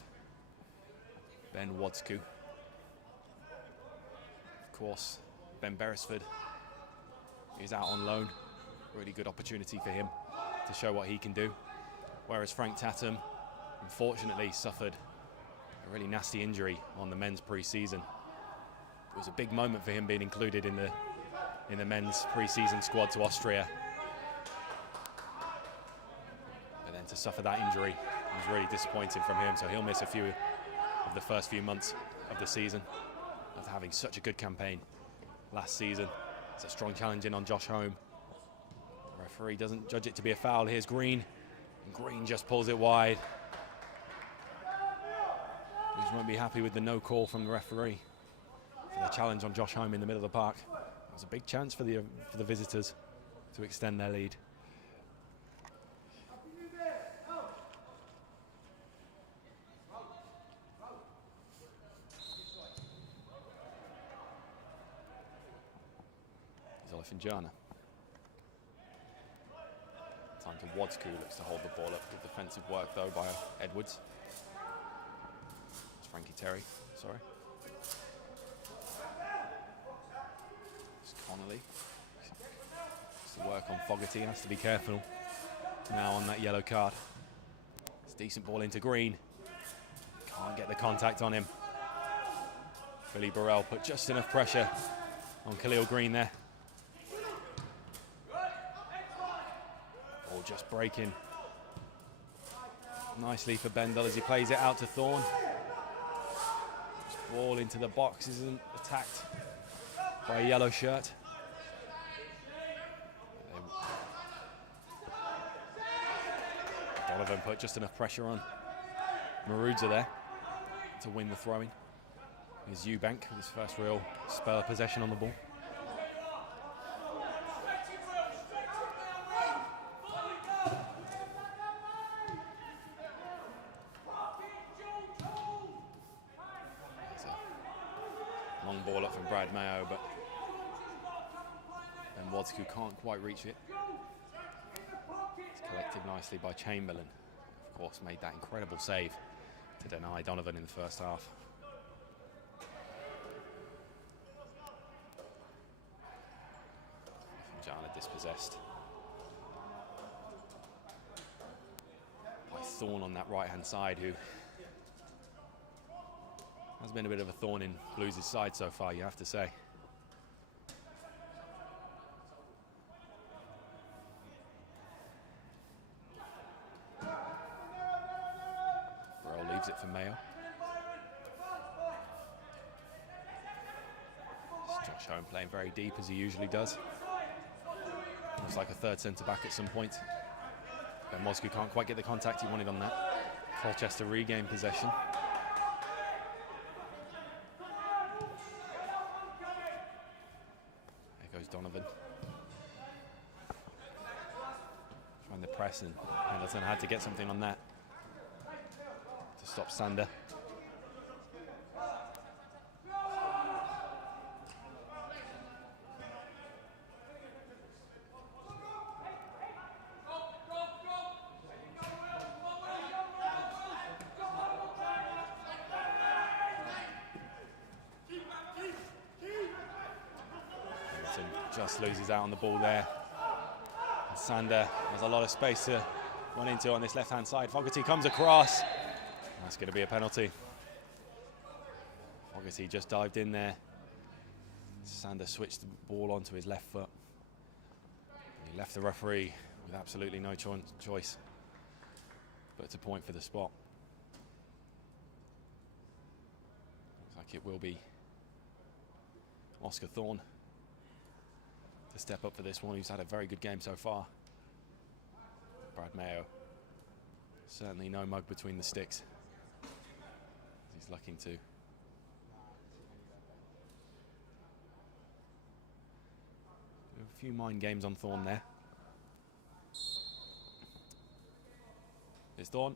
Ben Wodsku. Of course, Ben Beresford is out on loan. Really good opportunity for him to show what he can do. Whereas Frank Tatum, unfortunately, suffered a really nasty injury on the men's pre-season. It was a big moment for him being included in the men's pre-season squad to Austria. But then to suffer that injury was really disappointing from him, so he'll miss a few of the first few months of the season after having such a good campaign last season. It's a strong challenge in on Josh Home. The referee doesn't judge it to be a foul. Here's Green. And Green just pulls it wide. He won't be happy with the no call from the referee for the challenge on Josh Home in the middle of the park. It was a big chance for the visitors to extend their lead. Finjana. Time to Wodsku, looks to hold the ball up. Good defensive work though by Edwards. It's Frankie Terry, sorry. It's Connolly. It's the work on Fogarty, has to be careful now on that yellow card. It's a decent ball into Green. Can't get the contact on him. Billy Burrell put just enough pressure on Khalil Green there. Ball just breaking. Nicely for Bendel as he plays it out to Thorne. Ball into the box, isn't attacked by a yellow shirt. Donovan put just enough pressure on Maruza there to win the throw-in. Here's Eubank with his first real spell of possession on the ball. Long ball up from Brad Mayo, but then Wodsku can't quite reach it. It's collected nicely by Chamberlain. Of course, made that incredible save to deny Donovan in the first half. Finjana dispossessed by Thorne on that right-hand side, who has been a bit of a thorn in Blues' side so far, you have to say. Burrell leaves it for Mayo. It's Josh Home playing very deep as he usually does. Looks like a third centre-back at some point. Ben Wodsku can't quite get the contact he wanted on that. Colchester regain possession. Donovan trying to press, and Pendleton had to get something on that to stop Sander. Just loses out on the ball there. And Sander has a lot of space to run into on this left-hand side. Fogarty comes across. That's going to be a penalty. Fogarty just dived in there. Sander switched the ball onto his left foot. He left the referee with absolutely no choice but to point for the spot. Looks like it will be Oscar Thorne to step up for this one, who's had a very good game so far. Brad Mayo, certainly no mug between the sticks. He's looking to do a few mind games on Thorne there. Here's Thorne.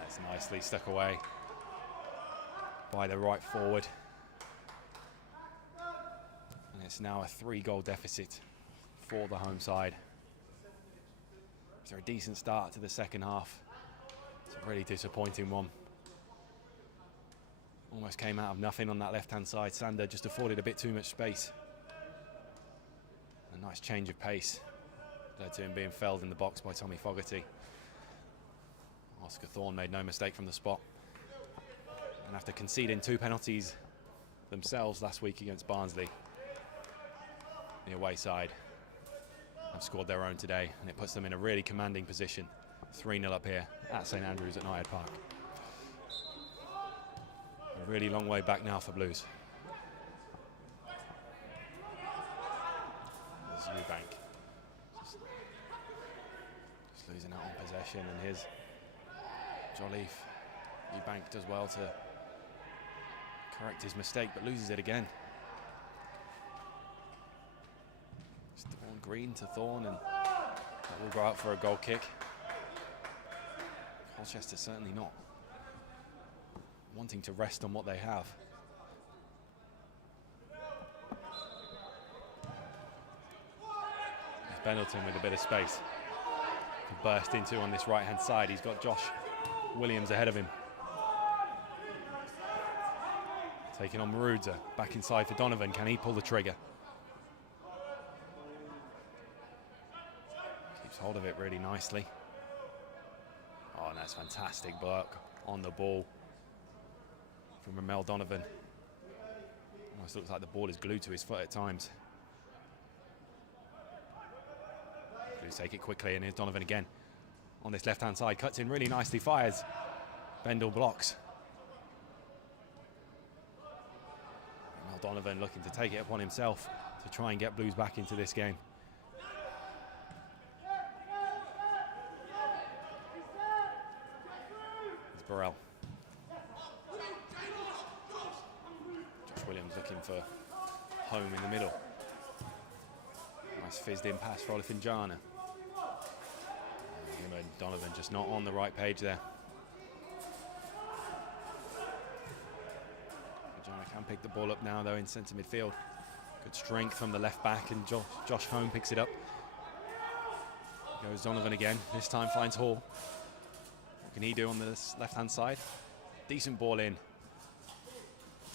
That's nicely stuck away by the right forward. It's now a 3-goal deficit for the home side. After a decent start to the second half, it's a really disappointing one. Almost came out of nothing on that left-hand side. Sander just afforded a bit too much space. A nice change of pace led to him being felled in the box by Tommy Fogarty. Oscar Thorne made no mistake from the spot. And after conceding 2 penalties themselves last week against Barnsley, the away side have scored their own today, and it puts them in a really commanding position. 3-0 up here at St Andrews at Knighthead Park. A really long way back now for Blues. There's Eubank. Just losing out on possession, and here's Jolliffe. Eubank does well to correct his mistake, but loses it again. Green to Thorne, and that will go out for a goal kick. Colchester certainly not wanting to rest on what they have. Pendleton with a bit of space to burst into on this right-hand side. He's got Josh Williams ahead of him. Taking on Marudza, back inside for Donovan. Can he pull the trigger? Keeps hold of it really nicely. Oh, and that's fantastic work on the ball from Ramel Donovan. Almost looks like the ball is glued to his foot at times. Blues take it quickly, and here's Donovan again. On this left-hand side, cuts in really nicely, fires. Bendel blocks. Ramel Donovan looking to take it upon himself to try and get Blues back into this game. It's Burrell. Josh Williams looking for home in the middle. Nice fizzed-in pass for Olofinjana. Him and Donovan just not on the right page there. Olofinjana can pick the ball up now, though, in centre midfield. Good strength from the left back, and Josh Home picks it up. Goes Donovan again. This time finds Hall. What can he do on this left-hand side? Decent ball in.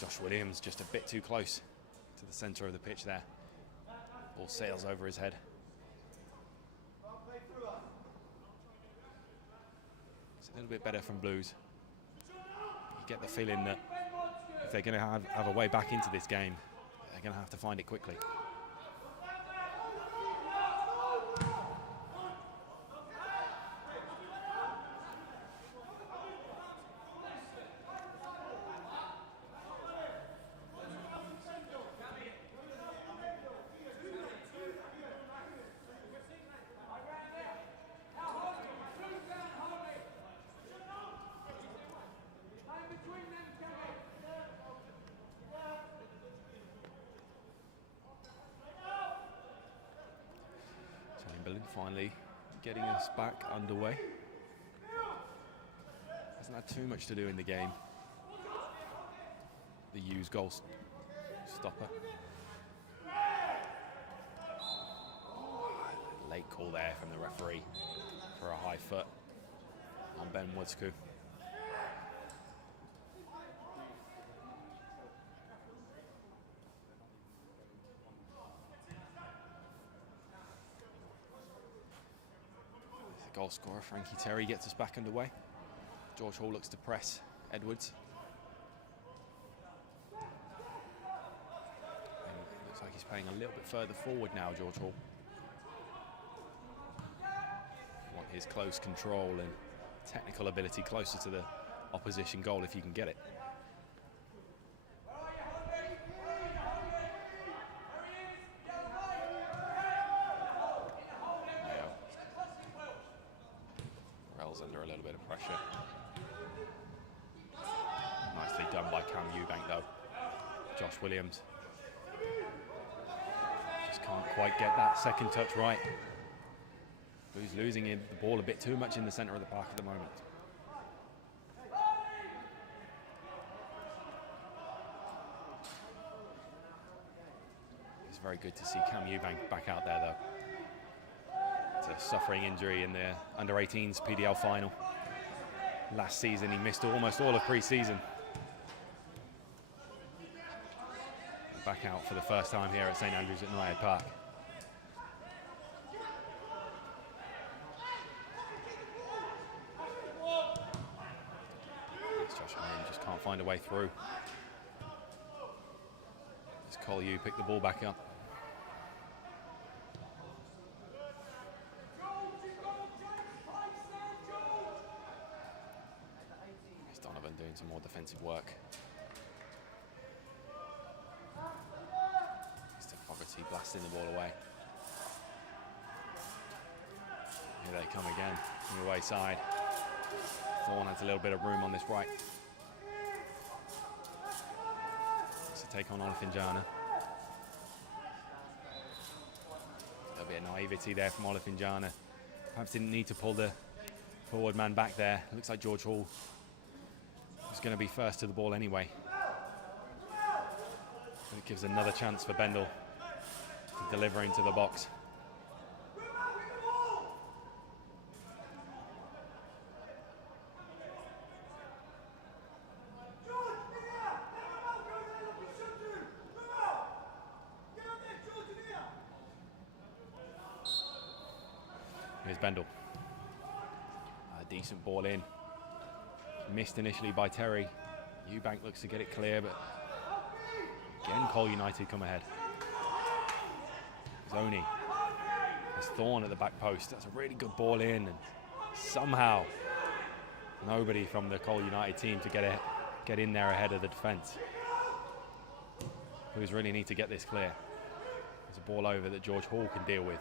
Josh Williams just a bit too close to the centre of the pitch there. Ball sails over his head. It's a little bit better from Blues. You get the feeling that if they're going to have a way back into this game, they're going to have to find it quickly. Finally getting us back underway. Hasn't had too much to do in the game. The Hughes goal stopper. Late call there from the referee for a high foot on Ben Woodsku. Goal scorer Frankie Terry gets us back underway. George Hall looks to press Edwards. And it looks like he's playing a little bit further forward now, George Hall. Want his close control and technical ability closer to the opposition goal if you can get it. Under a little bit of pressure. Nicely done by Cam Eubank though. Josh Williams just can't quite get that second touch right. Blues losing the ball a bit too much in the centre of the park at the moment. It's very good to see Cam Eubank back out there though. A suffering injury in the Under-18s PDL final. Last season he missed almost all of pre-season. Back out for the first time here at St Andrews at Knighthead Park. Josh Home just can't find a way through. As Cole Yu picked the ball back up. Doing some more defensive work. Mr. Fogarty blasting the ball away. Here they come again from the away side. Thorne has a little bit of room on this right. To take on Olofinjana. A little bit of naivety there from Olofinjana. Perhaps didn't need to pull the forward man back there. It looks like George Hall is going to be first to the ball anyway. And it gives another chance for Bendel to deliver into the box. is Bendel. A decent ball in. Missed initially by Terry. Eubank looks to get it clear, but again, Col United come ahead. Zoni has Thorne at the back post. That's a really good ball in, and somehow nobody from the Col United team to get in there ahead of the defence. Blues really need to get this clear. There's a ball over that George Hall can deal with.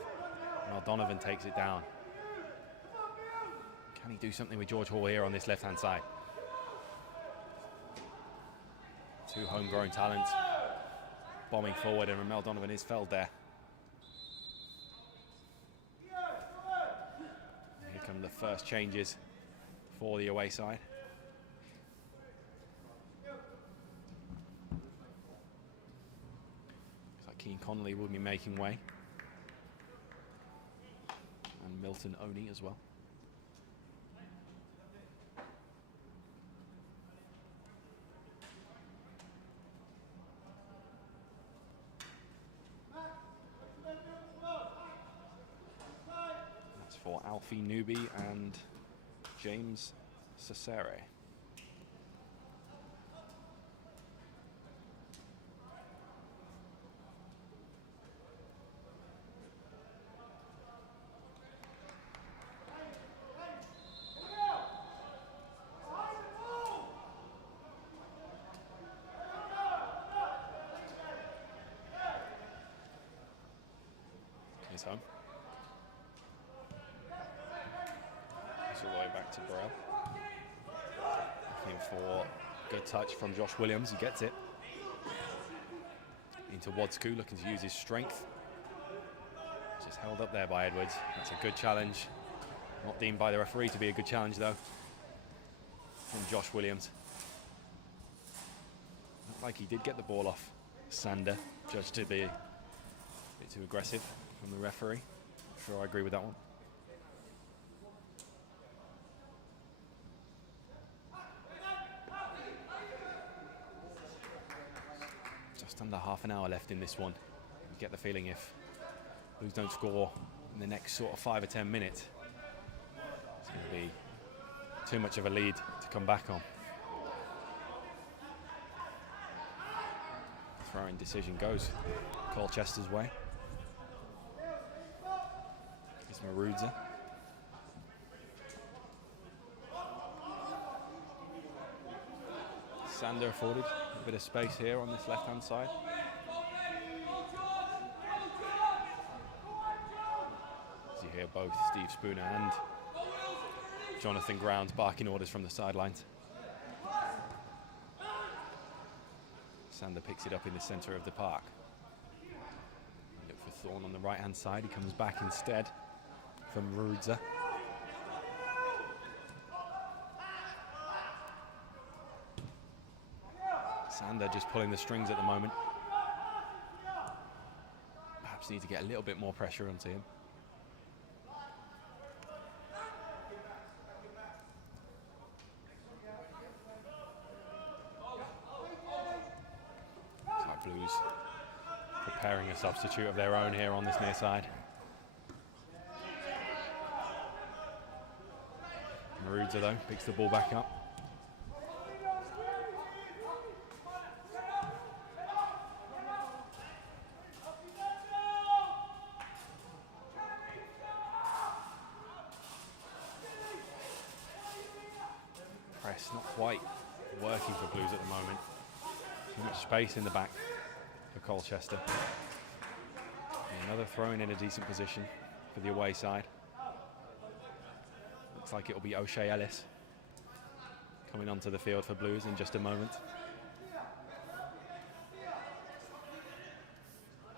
And O'Donovan takes it down. Can he do something with George Hall here on this left-hand side? Two homegrown talents bombing forward, and Ramel Donovan is felled there. Here come the first changes for the away side. Looks like Keane Connolly will be making way. And Milton Oni as well. That's for Alfie Newby and James Cesare. He's home. All the way back to Burrell. Looking for good touch from Josh Williams. He gets it. Into Wadsku, looking to use his strength. Just held up there by Edwards. That's a good challenge. Not deemed by the referee to be a good challenge though. From Josh Williams. Looked like he did get the ball off Sander. Judged to be a bit too aggressive from the referee. Sure, I agree with that one. Just under half an hour left in this one. You get the feeling if Blues don't score in the next sort of 5 or 10 minutes, it's going to be too much of a lead to come back on. Throwing decision goes Colchester's way. It's Marudza. Sander afforded a bit of space here on this left-hand side. As you hear both Steve Spooner and Jonathan Grounds barking orders from the sidelines. Sander picks it up in the centre of the park. Look for Thorne on the right-hand side. He comes back instead from Marudza. Sander just pulling the strings at the moment. Perhaps need to get a little bit more pressure onto him. Looks like Blues preparing a substitute of their own here on this near side. Marudza though picks the ball back up. Press not quite working for Blues at the moment. Too much space in the back for Colchester. And another throw-in in a decent position for the away side. Looks like it'll be O'Shea Ellis coming onto the field for Blues in just a moment.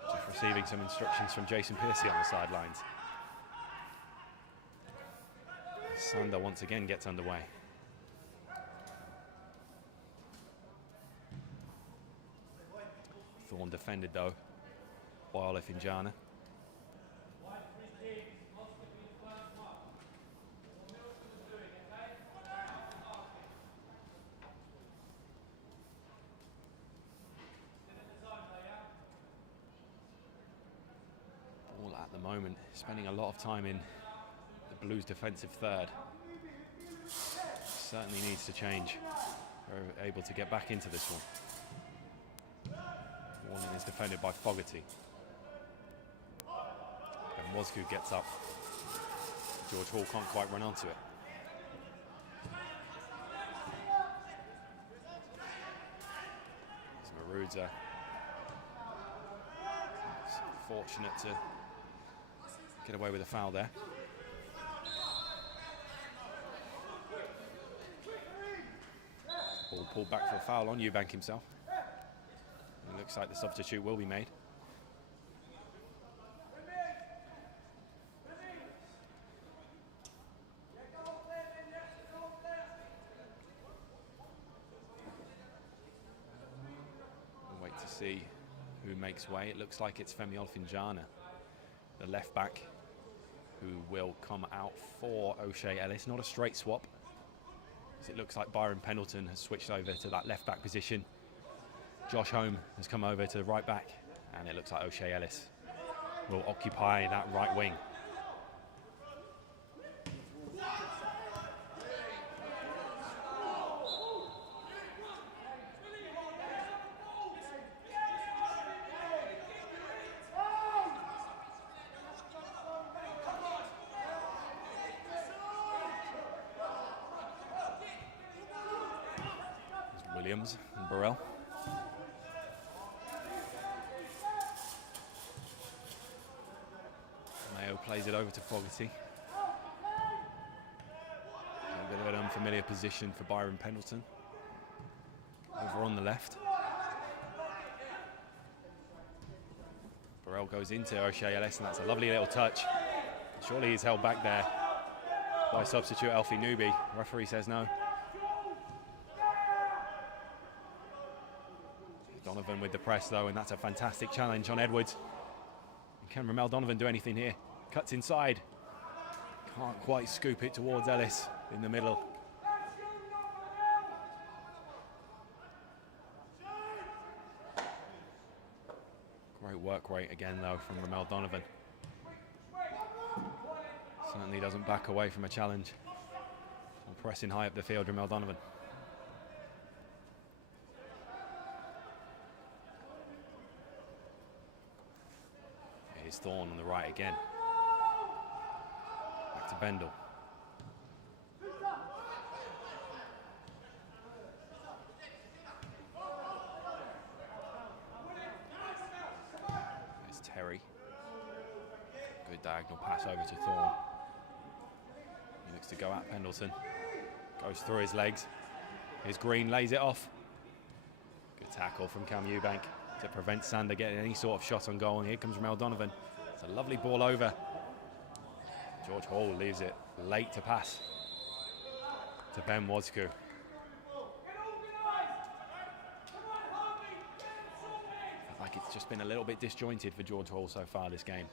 Just receiving some instructions from Jason Piercy on the sidelines. Sander once again gets underway. Thorne defended though by Olifinjana. Ball at the moment spending a lot of time in the the Blues' defensive third. Certainly needs to change. We're able to get back into this one. Warning is defended by Fogarty. And Wozku gets up. George Hall can't quite run onto it. Maruza fortunate to get away with a foul there. Ball pulled back for a foul on Eubank himself. It looks like the substitute will be made. We'll wait to see who makes way. It looks like it's Femi Olfinjana, the left back, who will come out for O'Shea Ellis. Not a straight swap, as it looks like Byron Pendleton has switched over to that left back position. Josh Home has come over to the right back, and it looks like O'Shea Ellis will occupy that right wing. Williams and Burrell. Mayo plays it over to Fogarty. A bit of an unfamiliar position for Byron Pendleton. Over on the left. Burrell goes into O'Shea Ellis, and that's a lovely little touch. Surely he's held back there by substitute Alfie Newby. Referee says no. Donovan with the press though, and that's a fantastic challenge on Edwards. Can Ramel Donovan do anything here? Cuts inside. Can't quite scoop it towards Ellis in the middle. Great work rate again though from Ramel Donovan. Certainly doesn't back away from a challenge. Pressing high up the field, Ramel Donovan. Here's Thorne on the right again. Back to Bendel. There's Terry. Good diagonal pass over to Thorne. He looks to go at Pendleton. Goes through his legs. Here's Green, lays it off. Good tackle from Cam Eubank to prevent Sander getting any sort of shot on goal. And here comes Ramel Donovan. It's a lovely ball over. George Hall leaves it late to pass to Ben Wozku. Felt like it's just been a little bit disjointed for George Hall so far this game.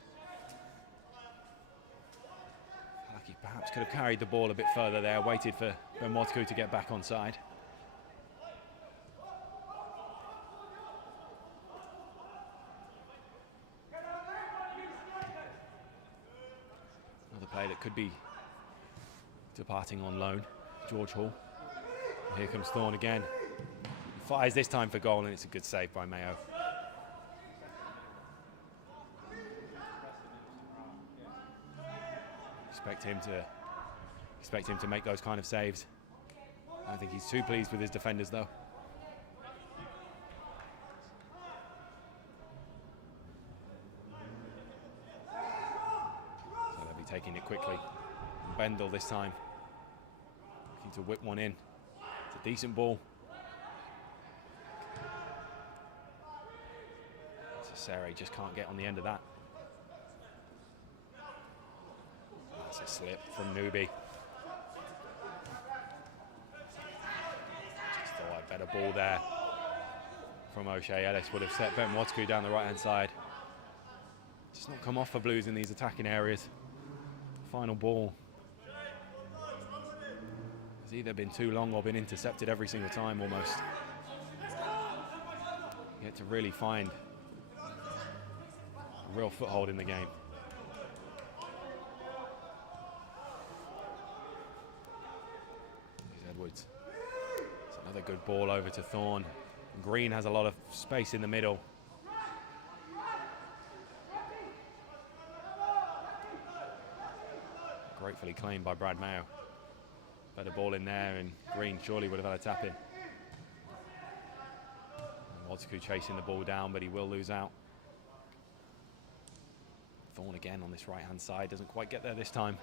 Felt like he perhaps could have carried the ball a bit further there, waited for Ben Wozku to get back on side. That could be departing on loan, George Hall. And here comes Thorne again. He fires this time for goal, and it's a good save by Mayo. Expect him to make those kind of saves. I don't think he's too pleased with his defenders though. Taking it quickly. Bendel this time. Looking to whip one in. It's a decent ball. Cesare just can't get on the end of that. That's a slip from Newby. Just thought a better ball there from O'Shea Ellis would have set Ben Wozku down the right hand side. Just not come off for Blues in these attacking areas. Final ball has either been too long or been intercepted every single time almost. Yet to really find a real foothold in the game. Another good ball over to Thorne. Green has a lot of space in the middle. Gratefully claimed by Brad Mayo. Better ball in there, and Green surely would have had a tap in. Wodsku chasing the ball down, but he will lose out. Thorne again on this right-hand side, doesn't quite get there this time.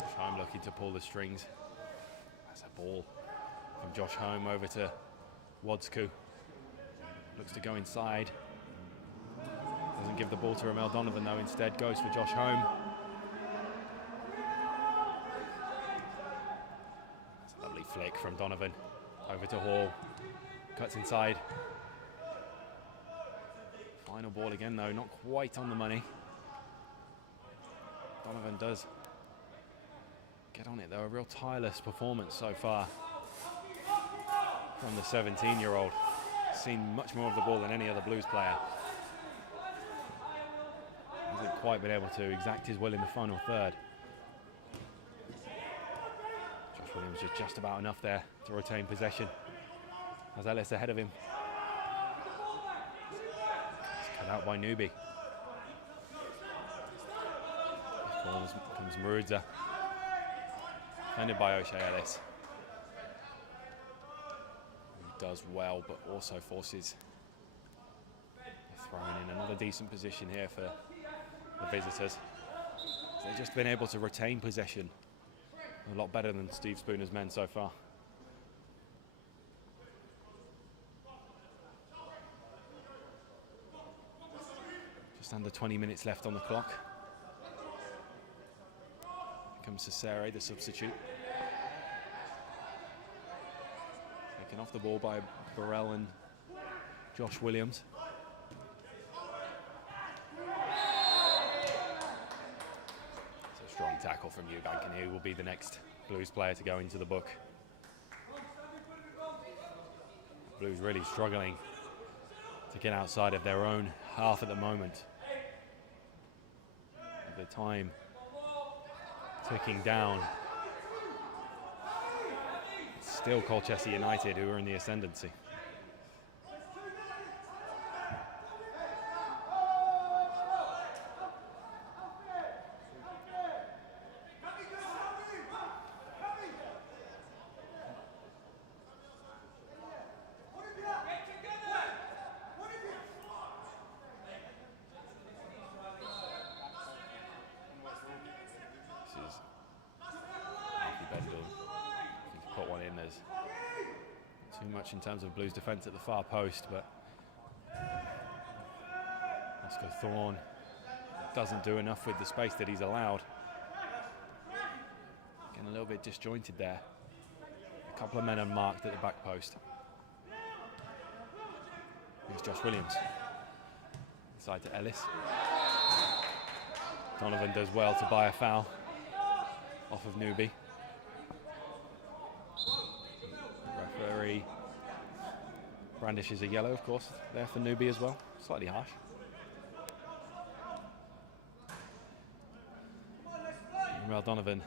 Josh Home looking to pull the strings. That's a ball from Josh Home over to Wodsku. Looks to go inside. Doesn't give the ball to Ramel Donovan though, instead goes for Josh Home. That's a lovely flick from Donovan over to Hall. Cuts inside. Final ball again though, not quite on the money. Donovan does get on it though, a real tireless performance so far from the 17-year-old. Seen much more of the ball than any other Blues player. Hasn't quite been able to exact his will in the final third. Josh Williams was just about enough there to retain possession. Has Ellis ahead of him. It's cut out by Newby. Comes Marudza. Defended by O'Shea Ellis. He does well, but also forces throwing in another decent position here for the visitors. They've just been able to retain possession a lot better than Steve Spooner's men so far. Just under 20 minutes left on the clock. Here comes Cesare, the substitute. Taken off the ball by Burrell and Josh Williams. It's a strong tackle from Eubank, and he will be the next Blues player to go into the book. Blues really struggling to get outside of their own half at the moment. The time ticking down. It's still Colchester United who are in the ascendancy. In terms of Blues defence at the far post, but Oscar Thorne doesn't do enough with the space that he's allowed. Getting a little bit disjointed there. A couple of men unmarked at the back post. Here's Josh Williams. Inside to Ellis. Donovan does well to buy a foul off of Newby. Referee brandishes a yellow, of course, there for Newby as well. Slightly harsh. Well, Donovan,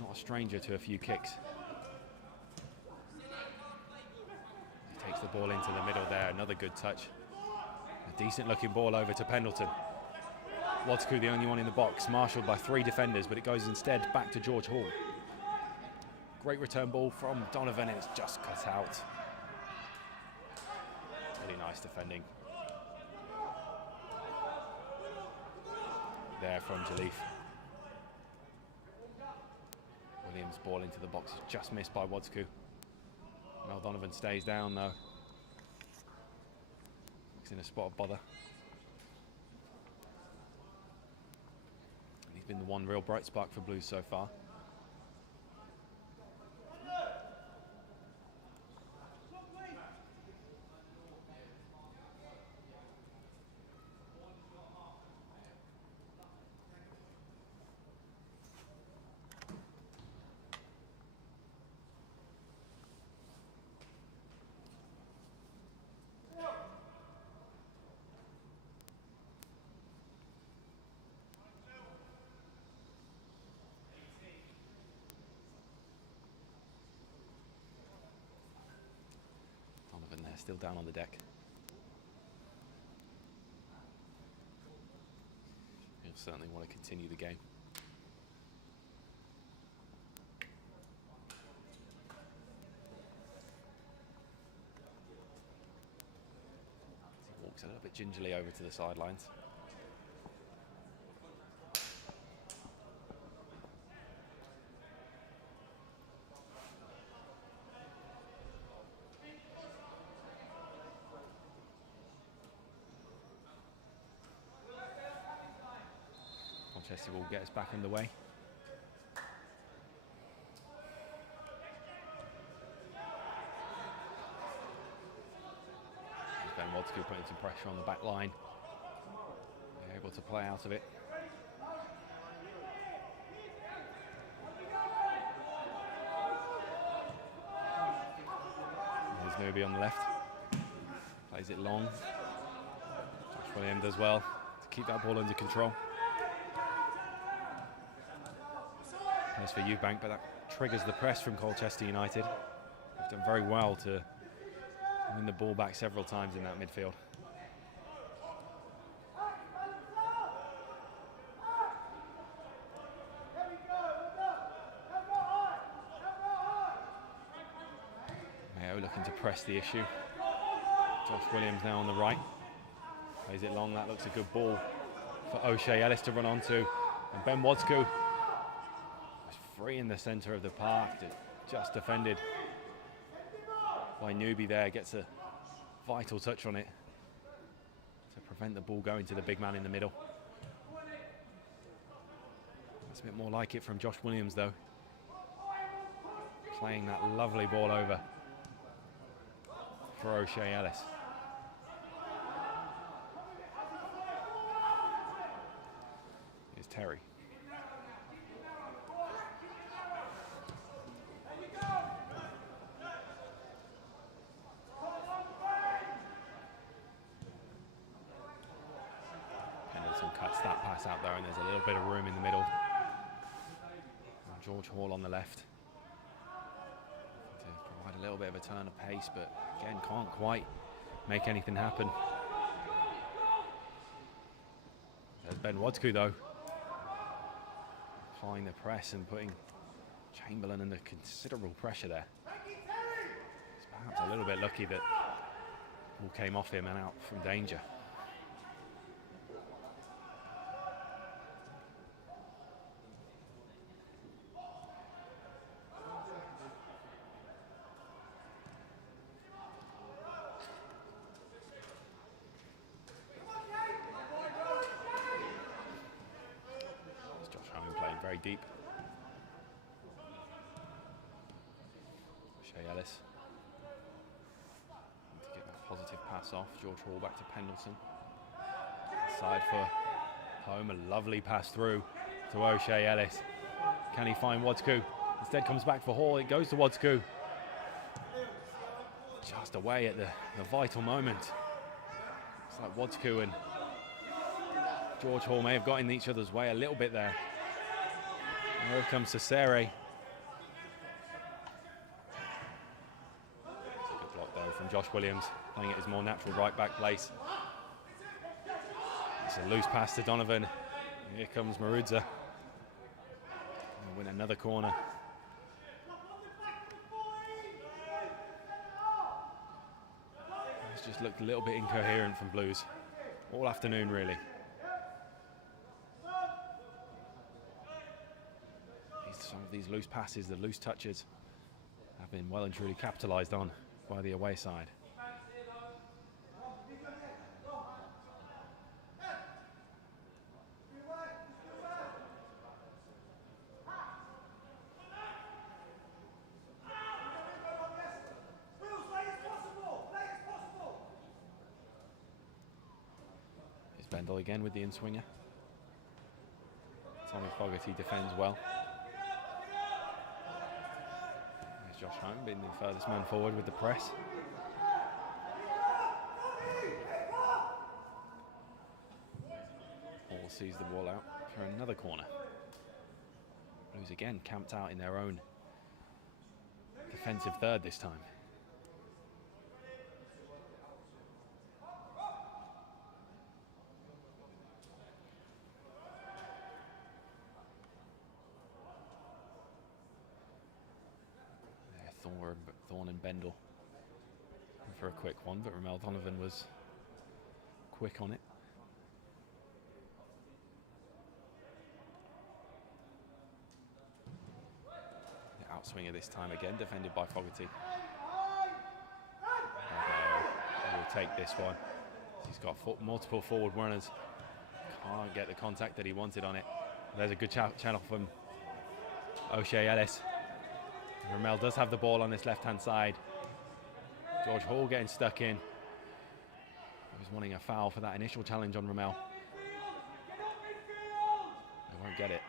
not a stranger to a few kicks. He takes the ball into the middle there. Another good touch. A decent looking ball over to Pendleton. Wodsku, the only one in the box, marshalled by 3 defenders, but it goes instead back to George Hall. Great return ball from Donovan, and it's just cut out. Really nice defending there from Jalif. Williams' ball into the box is just missed by Wodsku. Mel Donovan stays down though. Looks in a spot of bother. And he's been the one real bright spark for Blues so far. still down on the deck. He'll certainly want to continue the game. He walks a little bit gingerly over to the sidelines. Colchester will get us back underway. Ben Wadskill putting some pressure on the back line. They're able to play out of it. There's Newby on the left. Plays it long. Josh Williams does well to keep that ball under control. As for Eubank, but that triggers the press from Colchester United. They've done very well to win the ball back several times in that midfield. Mayo looking to press the issue. Josh Williams now on the right. Plays it long, that looks a good ball for O'Shea Ellis to run onto. And Ben Wadskill free in the centre of the park, just defended by Newby there, gets a vital touch on it to prevent the ball going to the big man in the middle. That's a bit more like it from Josh Williams though, playing that lovely ball over for O'Shea Ellis. Here's Terry. Cuts that pass out there, and there's a little bit of room in the middle. And George Hall on the left to provide a little bit of a turn of pace, but again can't quite make anything happen. There's Ben Wadskill though, applying the press and putting Chamberlain under considerable pressure there. He's perhaps a little bit lucky that the ball came off him and out from danger. Very deep. O'Shea Ellis to get that positive pass off. George Hall back to Pendleton. Side for home, a lovely pass through to O'Shea Ellis. Can he find Wadskill? Instead comes back for Hall. It goes to Wadskill. Just away at the vital moment. It's like Wadskill and George Hall may have got in each other's way a little bit there. Here comes Cesare. Good block though from Josh Williams, playing it his more natural right back place. It's a loose pass to Donovan. Here comes Marudza. He'll win another corner. It's just looked a little bit incoherent from Blues all afternoon really. Some of these loose passes, the loose touches, have been well and truly capitalised on by the away side. Here's Bendel again with the in-swinger. Tommy Fogarty defends well. Josh Home being the furthest man forward with the press. Hall sees the ball out for another corner. Blues again camped out in their own defensive third this time. Thorne and Bendel for a quick one, but Ramel Donovan was quick on it. The outswinger this time again, defended by Fogarty. Will take this one. He's got multiple forward runners. Can't get the contact that he wanted on it. There's a good channel from O'Shea Ellis. Ramel does have the ball on this left-hand side. George Hall getting stuck in. He was wanting a foul for that initial challenge on Ramel. They won't get it.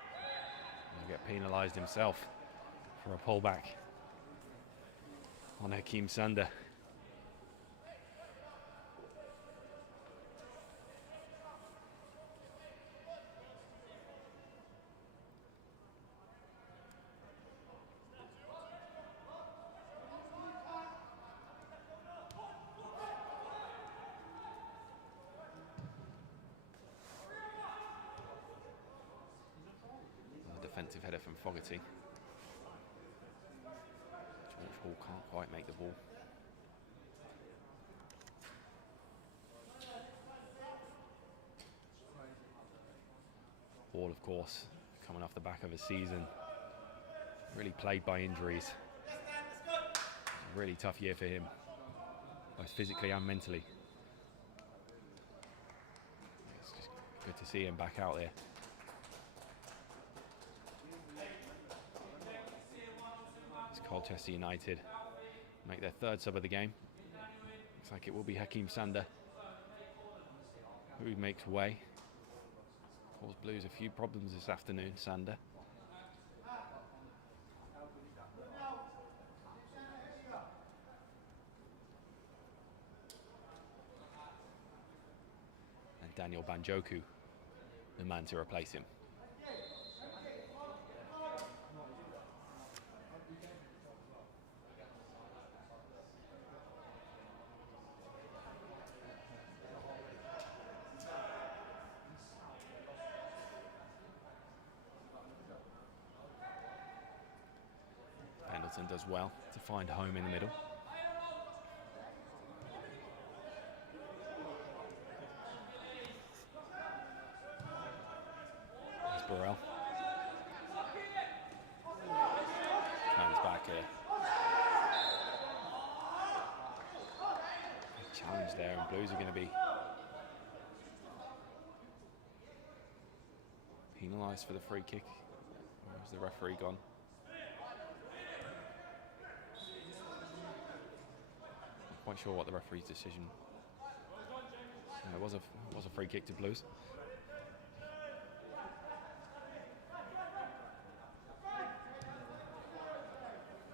He'll get penalised himself for a pullback on Hakeem Sander. Defensive header from Fogarty. George Hall can't quite make the ball. Hall, of course, coming off the back of a season really plagued by injuries. A really tough year for him, both physically and mentally. It's just good to see him back out there. Colchester United make their third sub of the game. Looks like it will be Hakeem Sander who makes way. Caused Blues a few problems this afternoon, Sander. And Daniel Banjoku, the man to replace him. Pendleton does well to find home in the middle. There's Burrell. Hands back here. Big challenge there, and Blues are going to be penalised for the free kick. Where's the referee gone? Quite sure what the referee's decision. It was a free kick to Blues.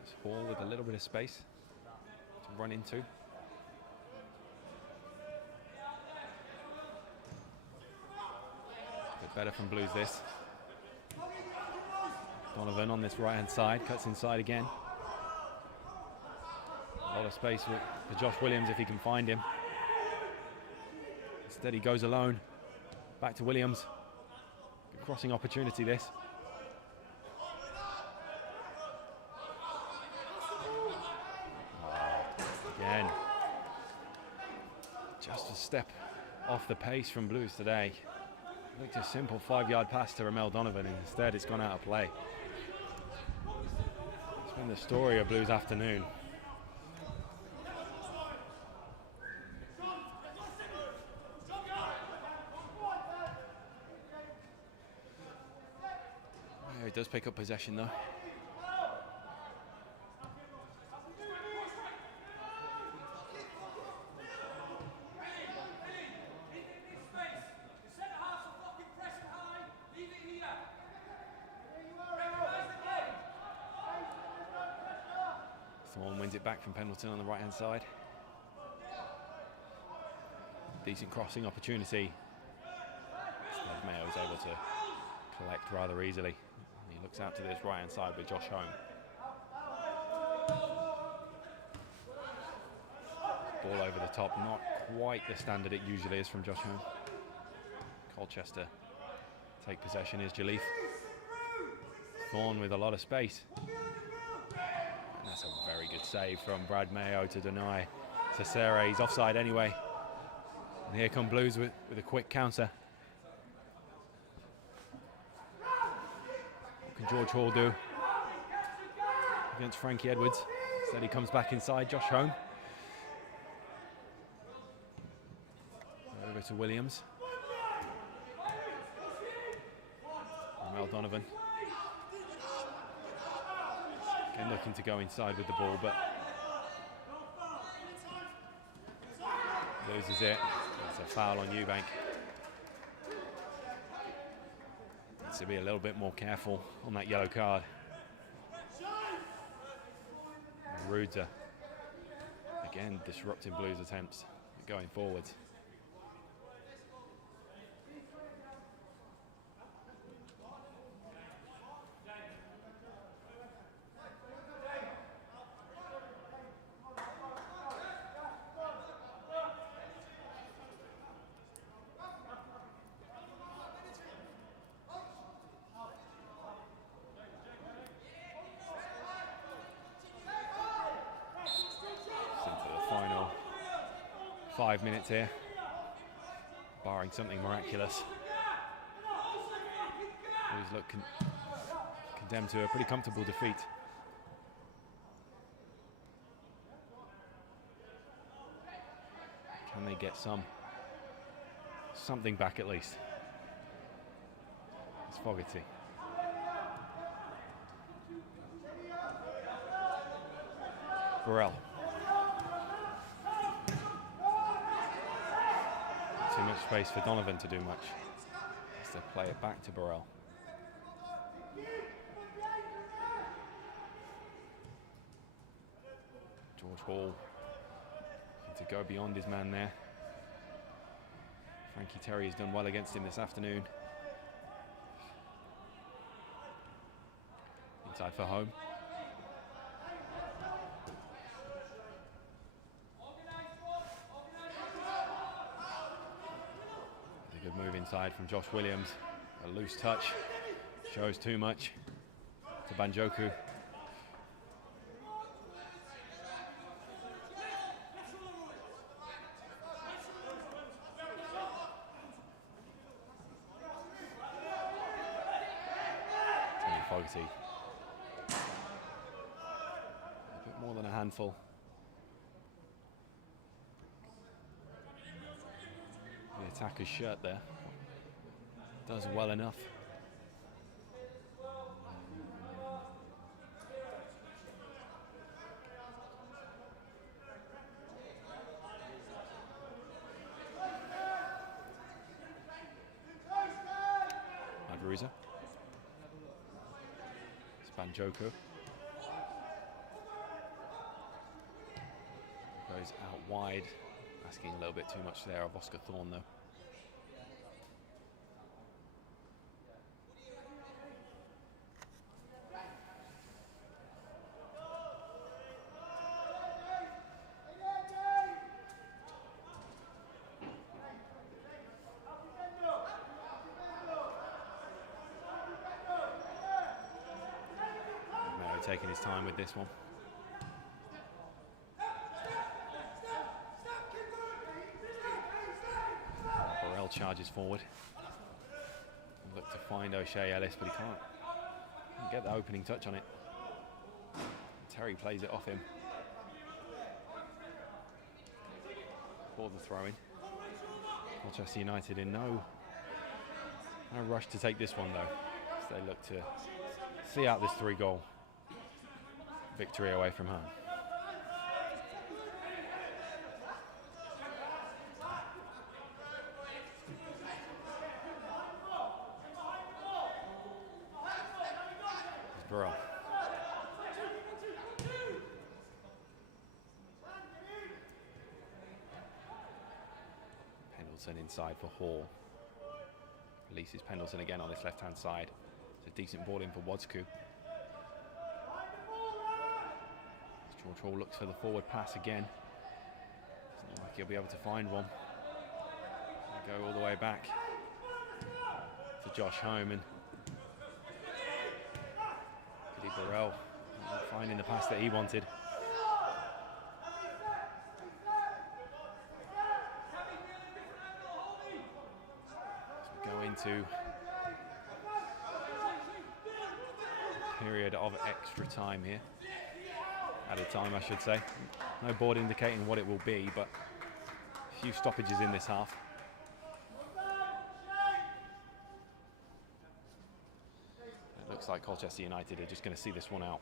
It's Hall with a little bit of space to run into. A bit better from Blues this. Donovan on this right hand side, cuts inside again. A lot of space for Josh Williams if he can find him. Instead he goes alone. Back to Williams. Good crossing opportunity this. Again. Just a step off the pace from Blues today. Looked a simple 5-yard pass to Ramel Donovan, and instead it's gone out of play. It's been the story of Blues afternoon. He does pick up possession though. Thorne wins it back from Pendleton on the right hand side. Decent crossing opportunity. Instead Mayo is able to collect rather easily. He looks out to this right hand side with Josh Home. Ball over the top, not quite the standard it usually is from Josh Home. Colchester take possession. Is Jalif. Thorne with a lot of space. And a That's a very good save from Brad Mayo to deny Cesare. He's offside anyway. And here come Blues with a quick counter. What can George Hall do against Frankie Edwards? Instead he comes back inside, Josh Home. Over to Williams. Mel Donovan. Again looking to go inside with the ball, but loses it. It's a foul on Eubank. Needs to be a little bit more careful on that yellow card. Ruder again disrupting Blues' attempts going forwards. Into the final 5 minutes here, barring something miraculous. Blues look condemned to a pretty comfortable defeat. Can they get something back at least? It's Fogarty. Burrell. Too much space for Donovan to do much. Has to play it back to Burrell. George Hall to go beyond his man there. Frankie Terry has done well against him this afternoon. Inside for Home. A good move inside from Josh Williams. A loose touch. Shows too much to Banjoku. Fogarty. A bit more than a handful. The attacker's shirt there does well enough. Adveruza. Banjoku goes out wide, asking a little bit too much there of Oscar Thorne though. Taking his time with this one. Burrell charges forward. Look to find O'Shea Ellis, but he can't get the opening touch on it. Terry plays it off him for the throw-in. Colchester United in no rush to take this one though, as they look to see out this 3-goal victory away from home. There's Burrell. Pendleton inside for Hall. Releases Pendleton again on this left-hand side. It's a decent ball in for Wodsku. George Hall looks for the forward pass again. Doesn't look like he'll be able to find one. Go all the way back to Josh Home, and Billy Burrell Not finding the pass that he wanted. So we go into a period of extra time here. Added time, I should say. No board indicating what it will be, but a few stoppages in this half. It looks like Colchester United are just going to see this one out.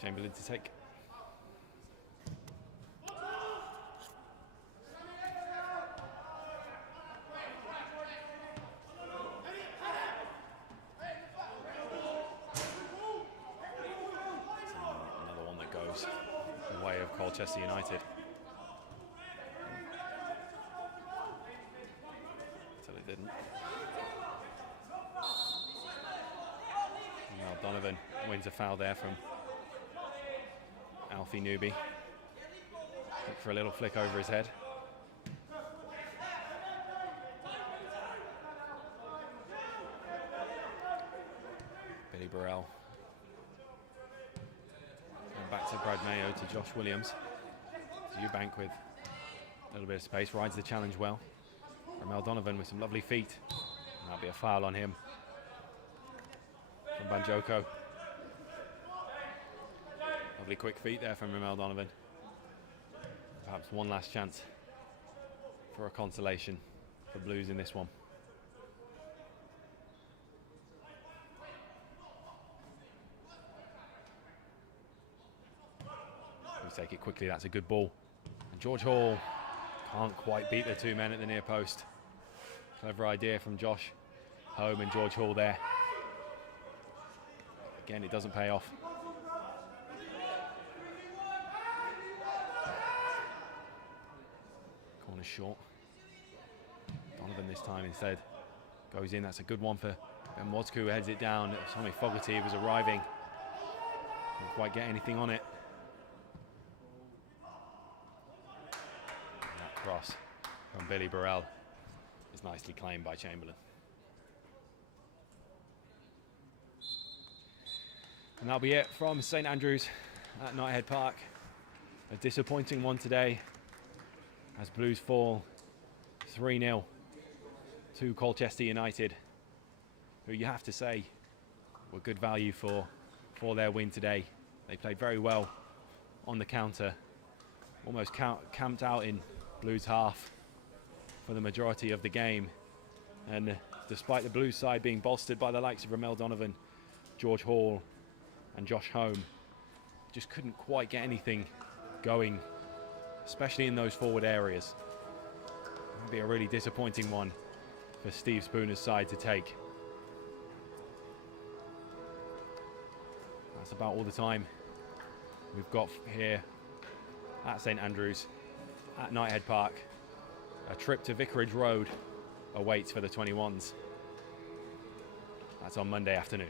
Chamberlain to take. Another one that goes the way of Colchester United. Until it didn't. Now Donovan wins a foul there from Alfie Newby. Look for a little flick over his head. Billy Burrell. And back to Brad Mayo, to Josh Williams. To Eubank with a little bit of space, rides the challenge well. Ramel Donovan with some lovely feet. And that'll be a foul on him from Banjoko. Lovely quick feet there from Ramel Donovan. Perhaps one last chance for a consolation for Blues in this one. We take it quickly, that's a good ball. And George Hall can't quite beat the two men at the near post. Clever idea from Josh Home and George Hall there. Again, it doesn't pay off. Corner short. Donovan this time instead goes in. That's a good one for Ben Wodsku, who heads it down. Tommy Fogarty was arriving. Didn't quite get anything on it. And that cross from Billy Burrell is nicely claimed by Chamberlain. And that'll be it from St Andrews at Knighthead Park. A disappointing one today as Blues fall 3-0 to Colchester United, who you have to say were good value for their win today. They played very well on the counter, almost camped out in Blues half for the majority of the game. And despite the Blues side being bolstered by the likes of Ramel Donovan, George Hall and Josh Home, just couldn't quite get anything going, especially in those forward areas. It'll be a really disappointing one for Steve Spooner's side to take. That's about all the time we've got here at St Andrews at Knighthead Park. A trip to Vicarage Road awaits for the 21s. That's on Monday afternoon.